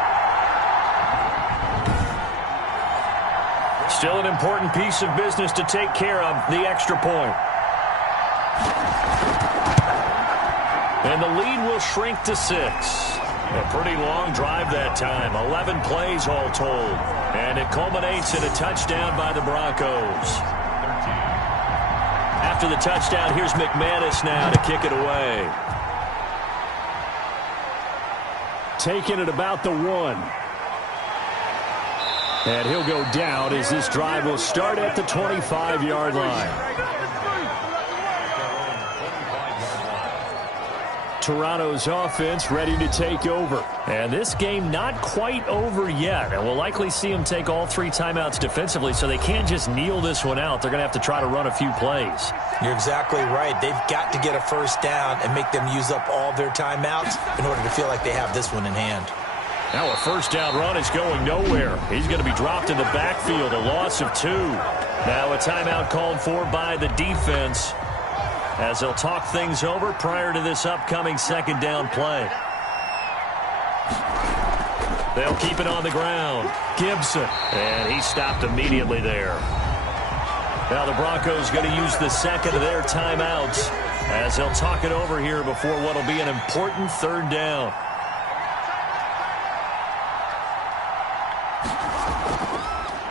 Still an important piece of business to take care of, the extra point. And the lead will shrink to 6. A pretty long drive that time. 11 plays all told. And it culminates in a touchdown by the Broncos. After the touchdown, here's McManus now to kick it away. Taking it about the 1. And he'll go down as this drive will start at the 25-yard line. Toronto's offense ready to take over. And this game not quite over yet. And we'll likely see them take all 3 timeouts defensively, so they can't just kneel this one out. They're going to have to try to run a few plays. You're exactly right. They've got to get a first down and make them use up all their timeouts in order to feel like they have this one in hand. Now a first down run is going nowhere. He's going to be dropped in the backfield, a loss of 2. Now a timeout called for by the defense, as they'll talk things over prior to this upcoming second down play. They'll keep it on the ground. Gibson, and he stopped immediately there. Now the Broncos going to use the second of their timeouts as they'll talk it over here before what will be an important third down.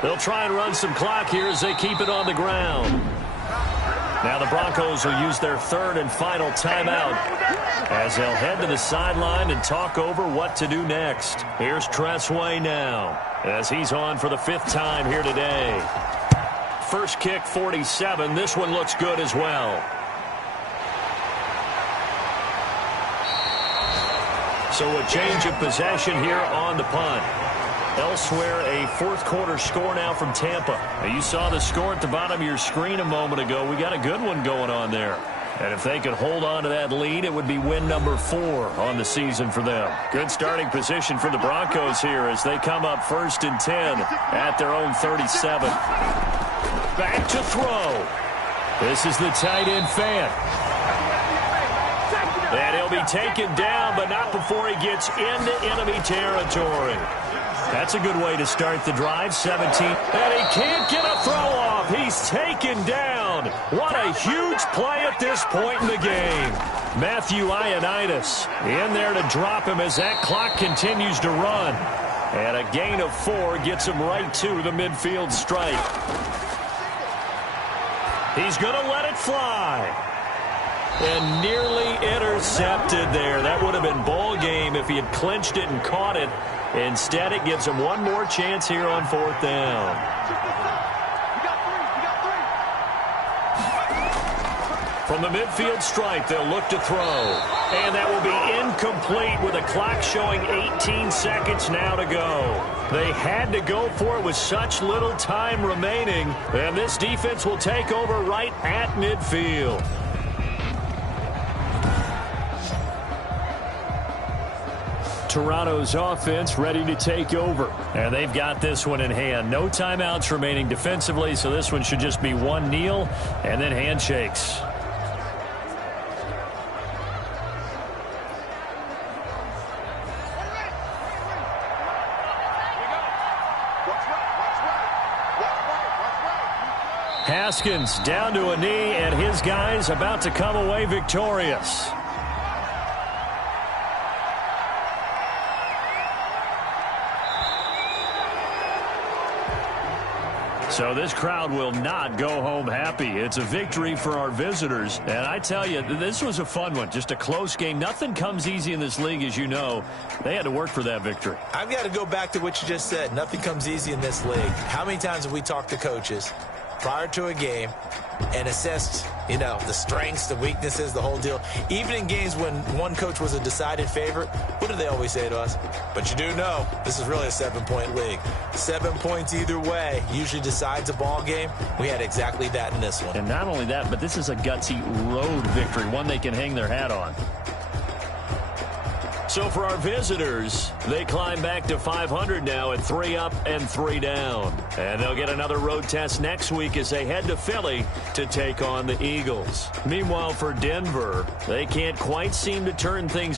They'll try and run some clock here as they keep it on the ground. Now the Broncos will use their third and final timeout as they'll head to the sideline and talk over what to do next. Here's Tressway now as he's on for the 5th time here today. First kick, 47. This one looks good as well. So a change of possession here on the punt. Elsewhere, a fourth-quarter score now from Tampa. Now, you saw the score at the bottom of your screen a moment ago. We got a good one going on there. And if they could hold on to that lead, it would be win number 4 on the season for them. Good starting position for the Broncos here as they come up 1st and 10 at their own 37. Back to throw. This is the tight end fan. And he'll be taken down, but not before he gets into enemy territory. That's a good way to start the drive. 17. And he can't get a throw off. He's taken down. What a huge play at this point in the game. Matthew Ioannidis in there to drop him as that clock continues to run. And a gain of 4 gets him right to the midfield stripe. He's going to let it fly. And nearly intercepted there. That would have been ball game if he had clinched it and caught it. Instead, it gives him one more chance here on 4th down. From the midfield stripe, they'll look to throw. And that will be incomplete with a clock showing 18 seconds now to go. They had to go for it with such little time remaining. And this defense will take over right at midfield. Toronto's offense ready to take over. And they've got this one in hand. No timeouts remaining defensively, so this one should just be one kneel and then handshakes. Haskins down to a knee, and his guys about to come away victorious. So this crowd will not go home happy. It's a victory for our visitors. And I tell you, this was a fun one. Just a close game. Nothing comes easy in this league, as you know. They had to work for that victory. I've got to go back to what you just said. Nothing comes easy in this league. How many times have we talked to coaches prior to a game and assessed, the strengths, the weaknesses, the whole deal? Even in games when one coach was a decided favorite, what do they always say to us? But you do know this is really a 7-point league. 7 points either way usually decides a ball game. We had exactly that in this one. And not only that, but this is a gutsy road victory, one they can hang their hat on. So for our visitors, they climb back to 500 now at 3 up and 3 down. And they'll get another road test next week as they head to Philly to take on the Eagles. Meanwhile, for Denver, they can't quite seem to turn things